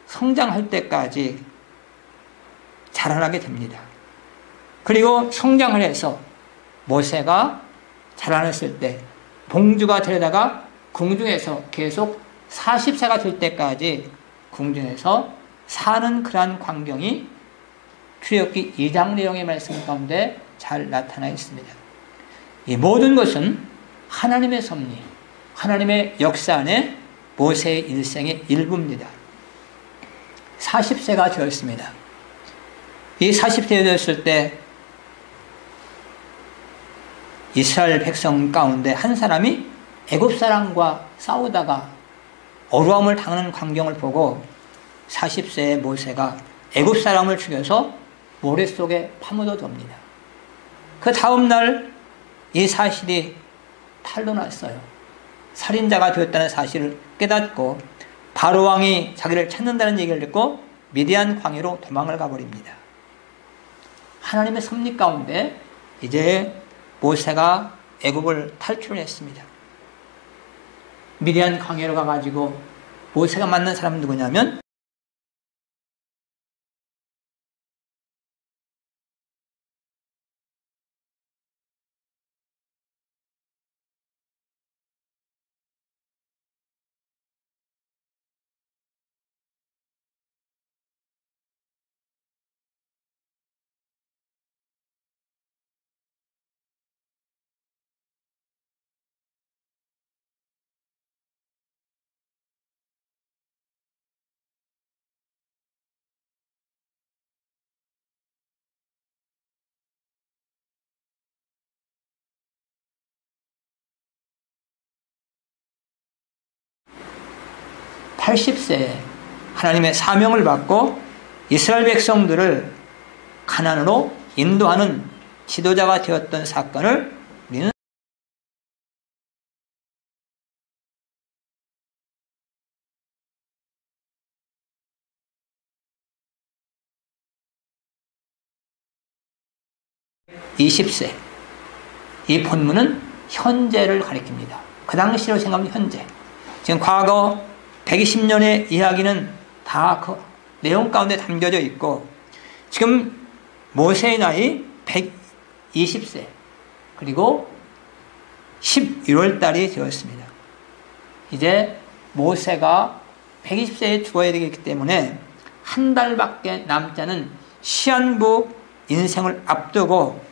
성장할 때까지 자라나게 됩니다. 그리고 성장을 해서 모세가 자라났을 때 봉주가 되려다가 궁중에서 계속 40세가 될 때까지 궁중에서 사는 그러한 광경이 출애굽기 2장 내용의 말씀 가운데 잘 나타나 있습니다. 이 모든 것은 하나님의 섭리, 하나님의 역사 안에 모세의 일생의 일부입니다. 40세가 되었습니다. 이 40세가 되었을 때 이스라엘 백성 가운데 한 사람이 애굽 사람과 싸우다가 어루함을 당하는 광경을 보고 40세의 모세가 애굽 사람을 죽여서 모래 속에 파묻어 둡니다. 그 다음날 이 사실이 탄로났어요. 살인자가 되었다는 사실을 깨닫고 바로 왕이 자기를 찾는다는 얘기를 듣고 미디안 광야로 도망을 가버립니다. 하나님의 섭리 가운데 이제 모세가 애굽을 탈출했습니다. 미디안 광야로 가가지고 모세가 만난 사람은 누구냐면 80세에 하나님의 사명을 받고 이스라엘 백성들을 가나안으로 인도하는 지도자가 되었던 사건을 우리는 (20세) 이 본문은 현재를 가리킵니다. 그 당시로 생각하면 현재. 지금 과거 120년의 이야기는 다 그 내용 가운데 담겨져 있고, 지금 모세의 나이 120세, 그리고 11월 달이 되었습니다. 이제 모세가 120세에 죽어야 되기 때문에 한 달밖에 남지 않은 시한부 인생을 앞두고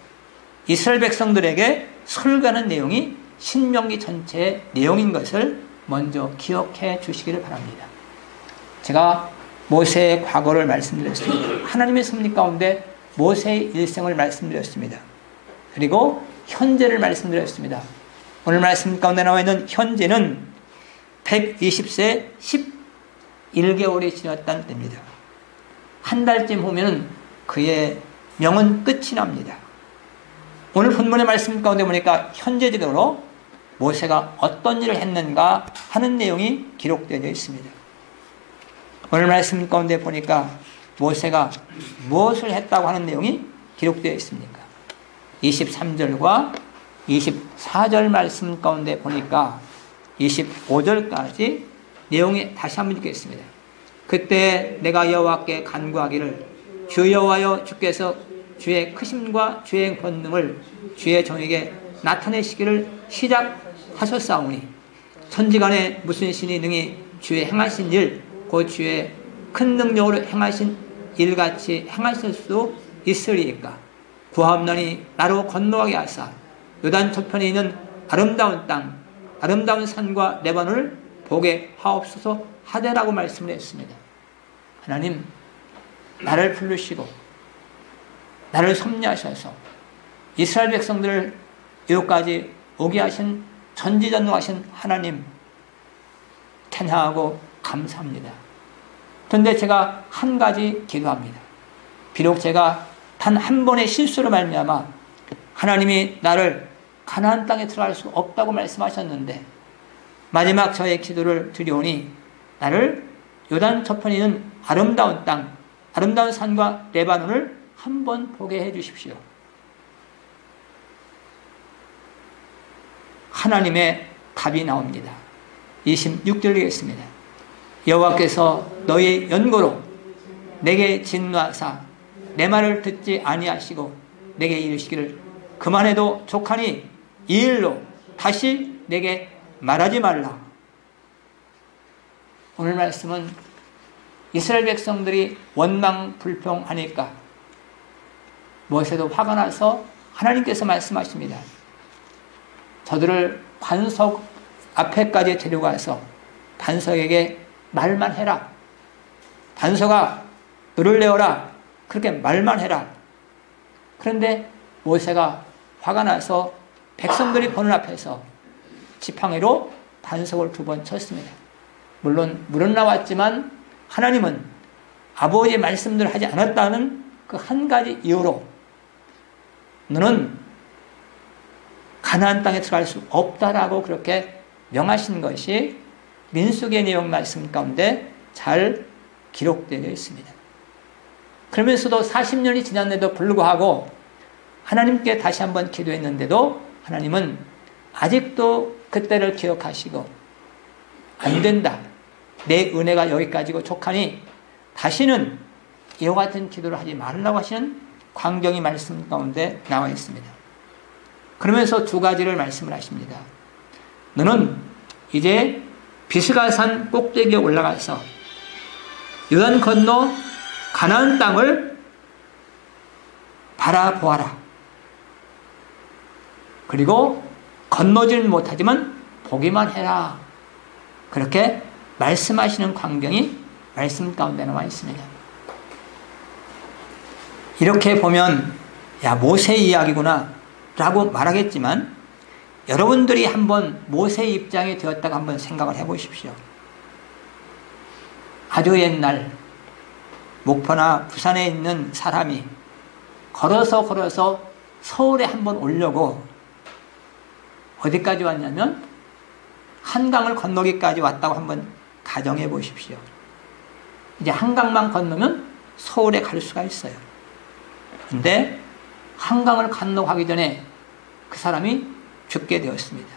이스라엘 백성들에게 설교하는 내용이 신명기 전체의 내용인 것을 먼저 기억해 주시기를 바랍니다. 제가 모세의 과거를 말씀드렸습니다. 하나님의 섭리 가운데 모세의 일생을 말씀드렸습니다. 그리고 현재를 말씀드렸습니다. 오늘 말씀 가운데 나와 있는 현재는 120세 11개월이 지났다는 때입니다. 한 달쯤 후면 그의 명은 끝이 납니다. 오늘 본문의 말씀 가운데 보니까 현재적으로 모세가 어떤 일을 했는가 하는 내용이 기록되어 있습니다. 오늘 말씀 가운데 보니까 모세가 무엇을 했다고 하는 내용이 기록되어 있습니까? 23절과 24절 말씀 가운데 보니까 25절까지 내용이 다시 한번 읽겠습니다. 그때 내가 여호와께 간구하기를 주 여호와여, 주께서 주의 크심과 주의 권능을 주의 종에게 나타내시기를 시작하셨사오니 천지간에 무슨 신이 능히 주의 행하신 일 곧 주의 큰 능력으로 행하신 일같이 행하실 수 있으리이까. 구하옵나니 나로 건너가게 하사 요단 저편에 있는 아름다운 땅, 아름다운 산과 레바논을 보게 하옵소서 하되라고 말씀을 했습니다. 하나님, 나를 부르시고 나를 섭리하셔서 이스라엘 백성들을 여기까지 오게 하신 전지전능하신 하나님, 찬양하고 감사합니다. 그런데 제가 한 가지 기도합니다. 비록 제가 단 한 번의 실수로 말미암아 하나님이 나를 가나안 땅에 들어갈 수 없다고 말씀하셨는데, 마지막 저의 기도를 드리오니 나를 요단 저편에 있는 아름다운 땅, 아름다운 산과 레바논을 한번 보게 해 주십시오. 하나님의 답이 나옵니다. 26절 읽겠습니다. 여호와께서 너의 연고로 내게 진노하사 내 말을 듣지 아니하시고 내게 이르시기를 그만해도 족하니 이 일로 다시 내게 말하지 말라. 오늘 말씀은 이스라엘 백성들이 원망 불평하니까 모세도 화가 나서 하나님께서 말씀하십니다. 저들을 반석 앞에까지 데려가서 반석에게 말만 해라. 반석아, 너를 내어라. 그렇게 말만 해라. 그런데 모세가 화가 나서 백성들이 보는 앞에서 지팡이로 반석을 2번 쳤습니다. 물론 물은 나왔지만 하나님은 아버지의 말씀들을 하지 않았다는 그 한 가지 이유로 너는 가나안 땅에 들어갈 수 없다라고 그렇게 명하신 것이 민수기의 내용 말씀 가운데 잘 기록되어 있습니다. 그러면서도 40년이 지났는데도 불구하고 하나님께 다시 한번 기도했는데도 하나님은 아직도 그때를 기억하시고 안 된다. 내 은혜가 여기까지고 족하니 다시는 이와 같은 기도를 하지 말라고 하시는 광경이 말씀 가운데 나와 있습니다. 그러면서 2가지를 말씀을 하십니다. 너는 이제 비스가산 꼭대기에 올라가서 요단 건너 가나안 땅을 바라보아라. 그리고 건너질 못하지만 보기만 해라. 그렇게 말씀하시는 광경이 말씀 가운데 나와 있습니다. 이렇게 보면 야, 모세 이야기구나 라고 말하겠지만 여러분들이 한번 모세의 입장이 되었다고 한번 생각을 해보십시오. 아주 옛날 목포나 부산에 있는 사람이 걸어서 서울에 한번 오려고 어디까지 왔냐면 한강을 건너기까지 왔다고 한번 가정해 보십시오. 이제 한강만 건너면 서울에 갈 수가 있어요. 근데 한강을 건너가기 전에 그 사람이 죽게 되었습니다.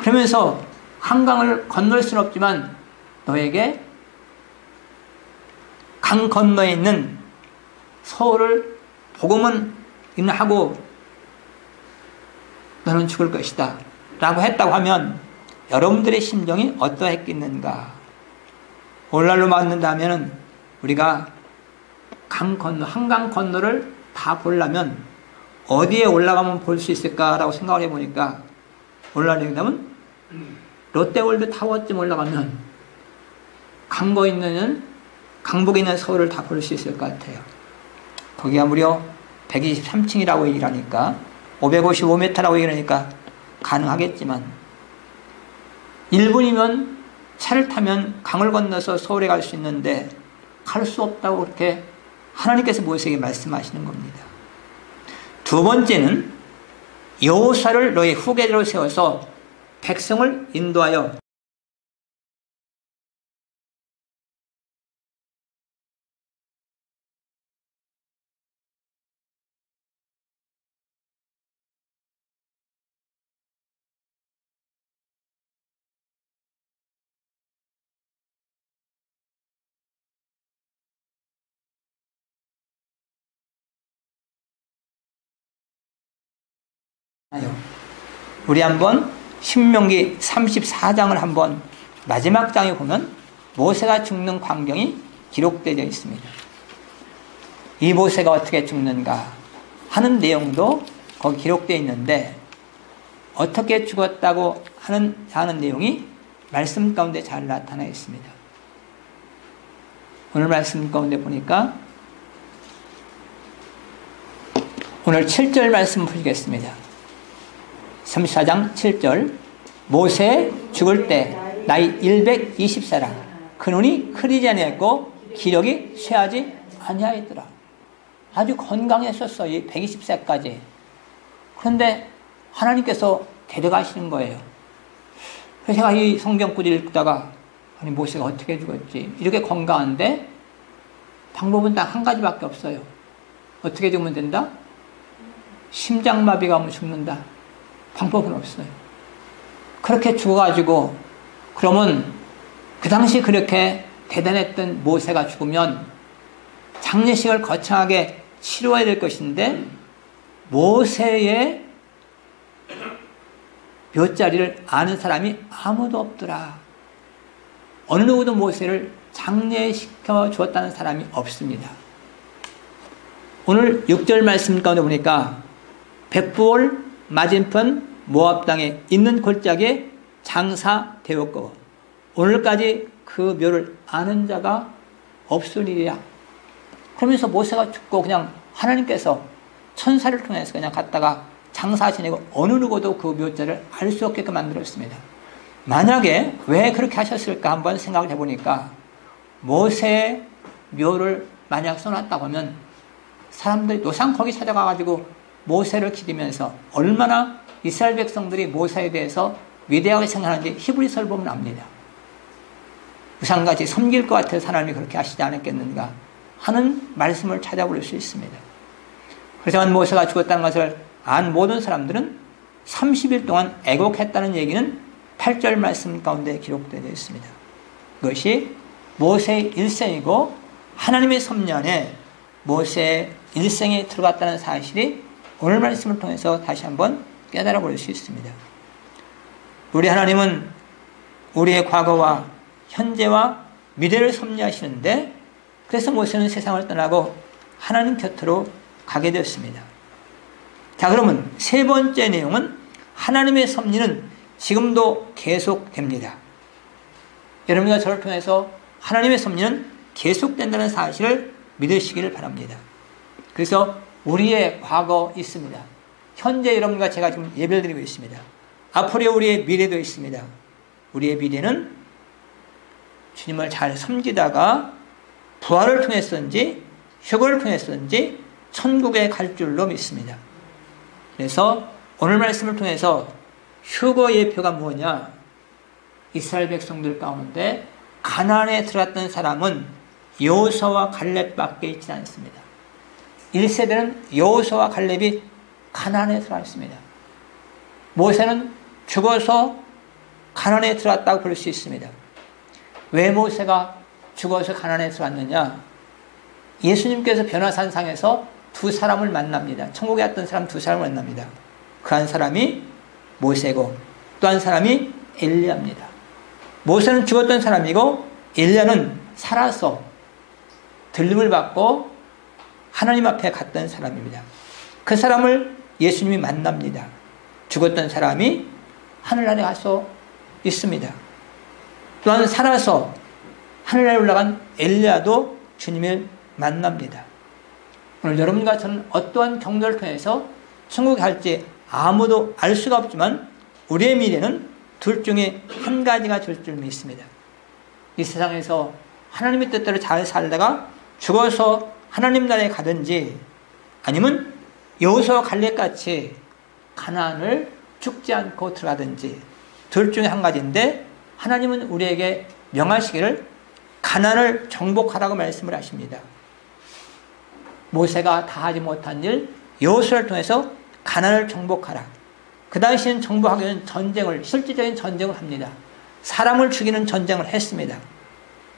그러면서 한강을 건널 수는 없지만 너에게 강 건너에 있는 서울을 복음은 인하고 너는 죽을 것이다 라고 했다고 하면 여러분들의 심정이 어떠했겠는가? 오늘날로 맞는다면 우리가 강 건너, 한강 건너를 다 보려면 어디에 올라가면 볼 수 있을까라고 생각을 해보니까 오늘날 얘기하면 롯데월드 타워쯤 올라가면 강북에 있는 서울을 다 볼 수 있을 것 같아요. 거기가 무려 123층이라고 얘기를 하니까 555m라고 얘기를 하니까 가능하겠지만 1분이면 차를 타면 강을 건너서 서울에 갈 수 있는데 갈 수 없다고 그렇게 하나님께서 모세에게 말씀하시는 겁니다. 두 번째는 여호수아를 너의 후계자로 세워서 백성을 인도하여 우리 한번 신명기 34장을 한번 마지막 장에 보면 모세가 죽는 광경이 기록되어 있습니다. 이 모세가 어떻게 죽는가 하는 내용도 거기 기록되어 있는데 어떻게 죽었다고 하는 내용이 말씀 가운데 잘 나타나 있습니다. 오늘 말씀 가운데 보니까 오늘 7절 말씀 보시겠습니다. 34장 7절 모세 죽을 때 나이 120세라 그 눈이 크리지 아니했고 기력이 쇠하지 아니하였더라. 아주 건강했었어. 이 120세까지. 그런데 하나님께서 데려가시는 거예요. 그래서 제가 이 성경구절 읽다가 아니 모세가 어떻게 죽었지? 이렇게 건강한데 방법은 딱 한 가지밖에 없어요. 어떻게 죽으면 된다? 심장마비가 오면 죽는다. 방법은 없어요. 그렇게 죽어가지고 그러면 그 당시 그렇게 대단했던 모세가 죽으면 장례식을 거창하게 치러야 될 것인데 모세의 묘자리를 아는 사람이 아무도 없더라. 어느 누구도 모세를 장례시켜 주었다는 사람이 없습니다. 오늘 6절 말씀 가운데 보니까 백부올 맞은편 모압 땅에 있는 골짜기에 장사되었고 오늘까지 그 묘를 아는 자가 없으리라. 그러면서 모세가 죽고 그냥 하나님께서 천사를 통해서 그냥 갔다가 장사 지내고 어느 누구도 그 묘자를 알 수 없게끔 만들었습니다. 만약에 왜 그렇게 하셨을까 한번 생각을 해보니까 모세의 묘를 만약 써놨다고 하면 사람들이 노상 거기 찾아가가지고 모세를 기리면서 얼마나 이스라엘 백성들이 모세에 대해서 위대하게 생각하는지 히브리서를 보면 압니다. 우상같이 섬길 것 같아서 하나님이 그렇게 하시지 않았겠는가 하는 말씀을 찾아볼 수 있습니다. 그래서 모세가 죽었다는 것을 안 모든 사람들은 30일 동안 애곡했다는 얘기는 8절 말씀 가운데 기록되어 있습니다. 그것이 모세의 일생이고 하나님의 섭리 안에 모세의 일생에 들어갔다는 사실이 오늘 말씀을 통해서 다시 한번 깨달아 볼 수 있습니다. 우리 하나님은 우리의 과거와 현재와 미래를 섭리하시는데 그래서 모세는 세상을 떠나고 하나님 곁으로 가게 되었습니다. 자, 그러면 세 번째 내용은 하나님의 섭리는 지금도 계속됩니다. 여러분과 저를 통해서 하나님의 섭리는 계속된다는 사실을 믿으시기를 바랍니다. 그래서 우리의 과거 있습니다. 현재 여러분과 제가 지금 예배를 드리고 있습니다. 앞으로 우리의 미래도 있습니다. 우리의 미래는 주님을 잘 섬기다가 부활을 통해서인지 휴거를 통해서인지 천국에 갈 줄로 믿습니다. 그래서 오늘 말씀을 통해서 휴거 예표가 뭐냐? 이스라엘 백성들 가운데 가나안에 들어갔던 사람은 여호수아와 갈렙밖에 있지 않습니다. 1세대는 여호수아와 갈렙이 가나안에 들어갔습니다. 모세는 죽어서 가나안에 들어갔다고 볼 수 있습니다. 왜 모세가 죽어서 가나안에 들어갔느냐? 예수님께서 변화산상에서 두 사람을 만납니다. 천국에 갔던 사람 두 사람을 만납니다. 그 한 사람이 모세고 또 한 사람이 엘리야입니다. 모세는 죽었던 사람이고 엘리야는 살아서 들림을 받고 하나님 앞에 갔던 사람입니다. 그 사람을 예수님이 만납니다. 죽었던 사람이 하늘나라에 가서 있습니다. 또한 살아서 하늘나라에 올라간 엘리야도 주님을 만납니다. 오늘 여러분과 저는 어떠한 경로를 통해서 천국에 갈지 아무도 알 수가 없지만 우리의 미래는 둘 중에 한 가지가 될 줄 믿습니다. 이 세상에서 하나님의 뜻대로 잘 살다가 죽어서 하나님 나라에 가든지 아니면 여호수아와 갈렙같이 가나안을 죽지 않고 들어가든지 둘 중에 한 가지인데 하나님은 우리에게 명하시기를 가나안을 정복하라고 말씀을 하십니다. 모세가 다 하지 못한 일 여호수아를 통해서 가나안을 정복하라. 그 당시에는 정복하기 위한 전쟁을 실질적인 전쟁을 합니다. 사람을 죽이는 전쟁을 했습니다.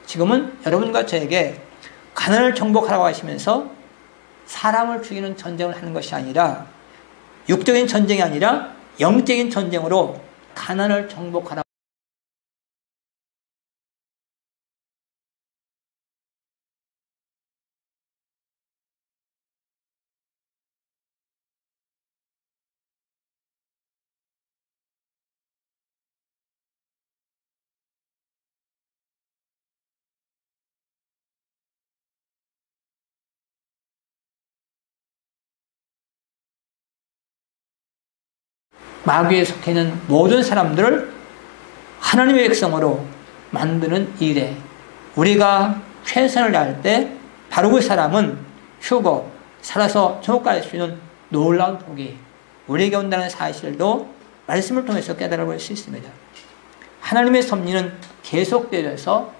지금은 여러분과 저에게 가나안을 정복하라고 하시면서 사람을 죽이는 전쟁을 하는 것이 아니라 육적인 전쟁이 아니라 영적인 전쟁으로 가나안을 정복하라고 마귀에 속해 있는 모든 사람들을 하나님의 백성으로 만드는 일에 우리가 최선을 다할 때 바로 그 사람은 휴거, 살아서 천국 갈 수 있는 놀라운 복이 우리에게 온다는 사실도 말씀을 통해서 깨달아 볼 수 있습니다. 하나님의 섭리는 계속되어서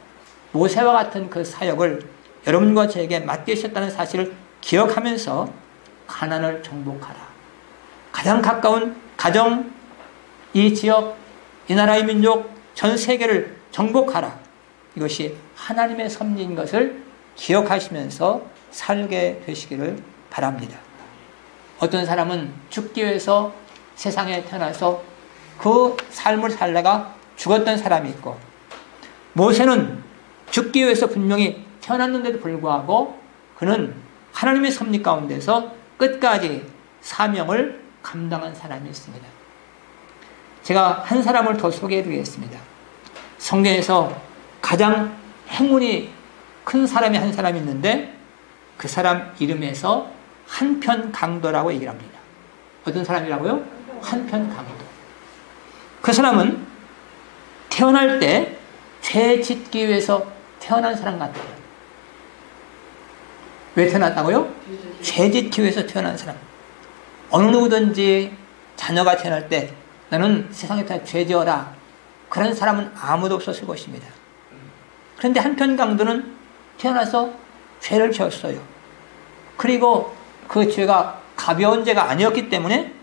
모세와 같은 그 사역을 여러분과 저에게 맡기셨다는 사실을 기억하면서 가나안을 정복하라. 가장 가까운 가정, 이 지역, 이 나라의 민족, 전 세계를 정복하라. 이것이 하나님의 섭리인 것을 기억하시면서 살게 되시기를 바랍니다. 어떤 사람은 죽기 위해서 세상에 태어나서 그 삶을 살다가 죽었던 사람이 있고 모세는 죽기 위해서 분명히 태어났는데도 불구하고 그는 하나님의 섭리 가운데서 끝까지 사명을 감당한 사람이 있습니다. 제가 한 사람을 더 소개해 드리겠습니다. 성경에서 가장 행운이 큰 사람이 한 사람이 있는데 그 사람 이름에서 한편강도라고 얘기를 합니다. 어떤 사람이라고요? 한편강도. 그 사람은 태어날 때 죄 짓기 위해서 태어난 사람 같아요. 왜 태어났다고요? 죄 짓기 위해서 태어난 사람. 어느 누구든지 자녀가 태어날 때 나는 세상에 죄 지어라. 그런 사람은 아무도 없었을 것입니다. 그런데 한편강도는 태어나서 죄를 지었어요. 그리고 그 죄가 가벼운 죄가 아니었기 때문에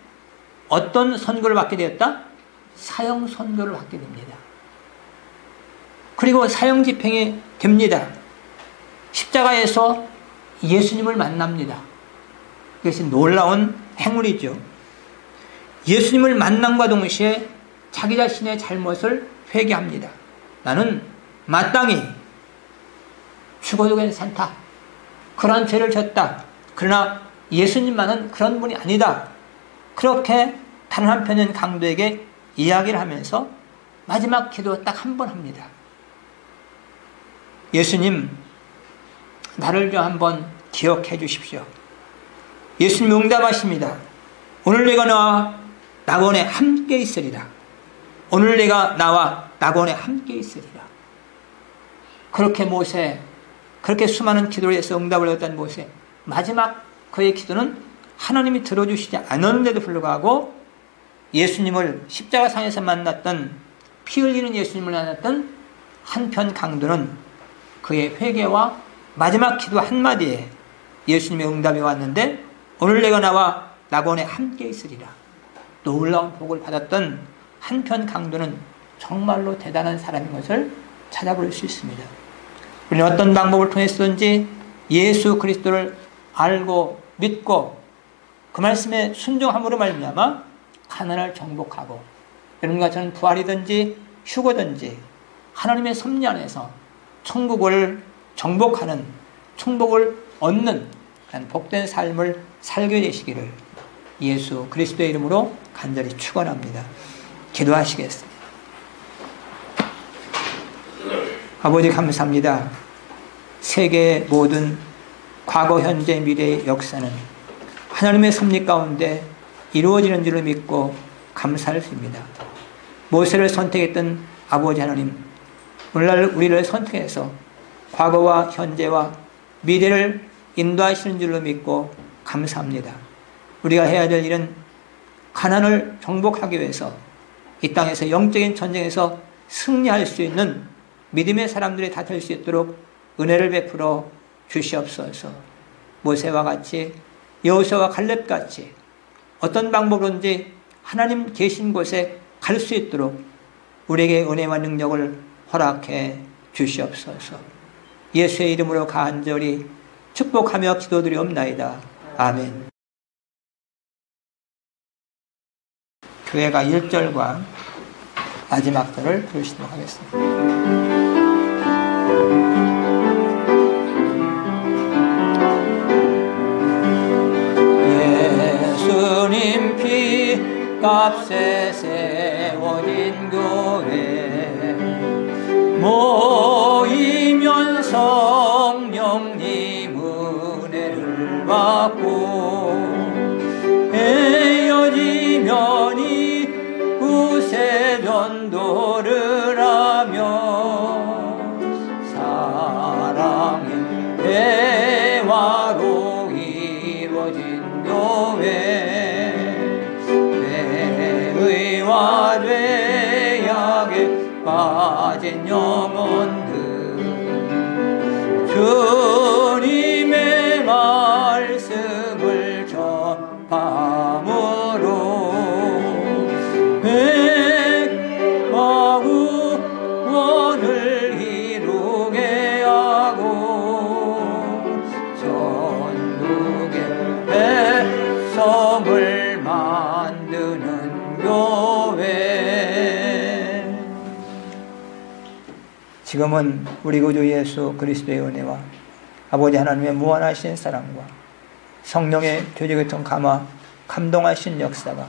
어떤 선고를 받게 되었다? 사형 선고를 받게 됩니다. 그리고 사형 집행이 됩니다. 십자가에서 예수님을 만납니다. 이것이 놀라운 행운이죠. 예수님을 만남과 동시에 자기 자신의 잘못을 회개합니다. 나는 마땅히 죽어도 괜찮다. 그러한 죄를 졌다. 그러나 예수님만은 그런 분이 아니다. 그렇게 다른 한편인 강도에게 이야기를 하면서 마지막 기도 딱 한 번 합니다. 예수님, 나를 좀 한번 기억해 주십시오. 예수님 응답하십니다. 오늘 내가 나와 낙원에 함께 있으리라. 오늘 내가 나와 낙원에 함께 있으리라. 그렇게 모세, 그렇게 수많은 기도를 해서 응답을 얻었던 모세, 마지막 그의 기도는 하나님이 들어주시지 않았는데도 불구하고 예수님을 십자가상에서 만났던, 피 흘리는 예수님을 만났던 한편 강도는 그의 회개와 마지막 기도 한마디에 예수님의 응답이 왔는데 오늘 내가 나와 낙원에 함께 있으리라. 놀라운 복을 받았던 한편 강도는 정말로 대단한 사람인 것을 찾아볼 수 있습니다. 우리는 어떤 방법을 통해서든지 예수 그리스도를 알고 믿고 그 말씀에 순종함으로 말미암아 가난을 정복하고, 여러분과 저는 부활이든지 휴거든지 하나님의 섭리 안에서 천국을 정복하는, 천국을 얻는 그런 복된 삶을 살게 되시기를 예수 그리스도의 이름으로 간절히 축원합니다. 기도하시겠습니다. 아버지 감사합니다. 세계의 모든 과거, 현재, 미래의 역사는 하나님의 섭리 가운데 이루어지는 줄을 믿고 감사를 드립니다. 모세를 선택했던 아버지 하나님, 오늘날 우리를 선택해서 과거와 현재와 미래를 인도하시는 줄로 믿고 감사합니다. 우리가 해야 될 일은 가난을 정복하기 위해서 이 땅에서 영적인 전쟁에서 승리할 수 있는 믿음의 사람들이 다 될 수 있도록 은혜를 베풀어 주시옵소서. 모세와 같이, 여호수아와 갈렙같이 어떤 방법으로든지 하나님 계신 곳에 갈 수 있도록 우리에게 은혜와 능력을 허락해 주시옵소서. 예수의 이름으로 간절히 축복하며 기도드리옵나이다. 아멘. 교회가 1절과 마지막 절을 부르시도록 하겠습니다. 예수님 피값에 세워진 교회 모이면 성령님 은혜를 받고 헤어지면 이 구세 전도를 하며 사랑의 대화로 이루어진 교회, 죄의와 죄악에 빠진 영혼들 주님의 말씀을 전함으로 회개와 구원을 이루게 하고 전국의 백성을 만드는 교회. 지금은 우리 구주 예수 그리스도의 은혜와 아버지 하나님의 무한하신 사랑과 성령의 교제교통 감화 감동하신 역사가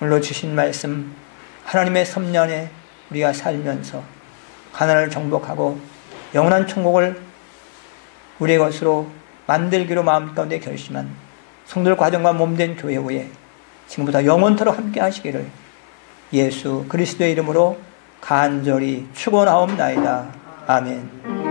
오늘로 주신 말씀 하나님의 섭리 안에 우리가 살면서 가난을 정복하고 영원한 천국을 우리의 것으로 만들기로 마음 가운데 결심한 성도들 과정과 몸된 교회 후에 지금부터 영원토록 함께 하시기를 예수 그리스도의 이름으로 간절히 축원하옵나이다. 아멘.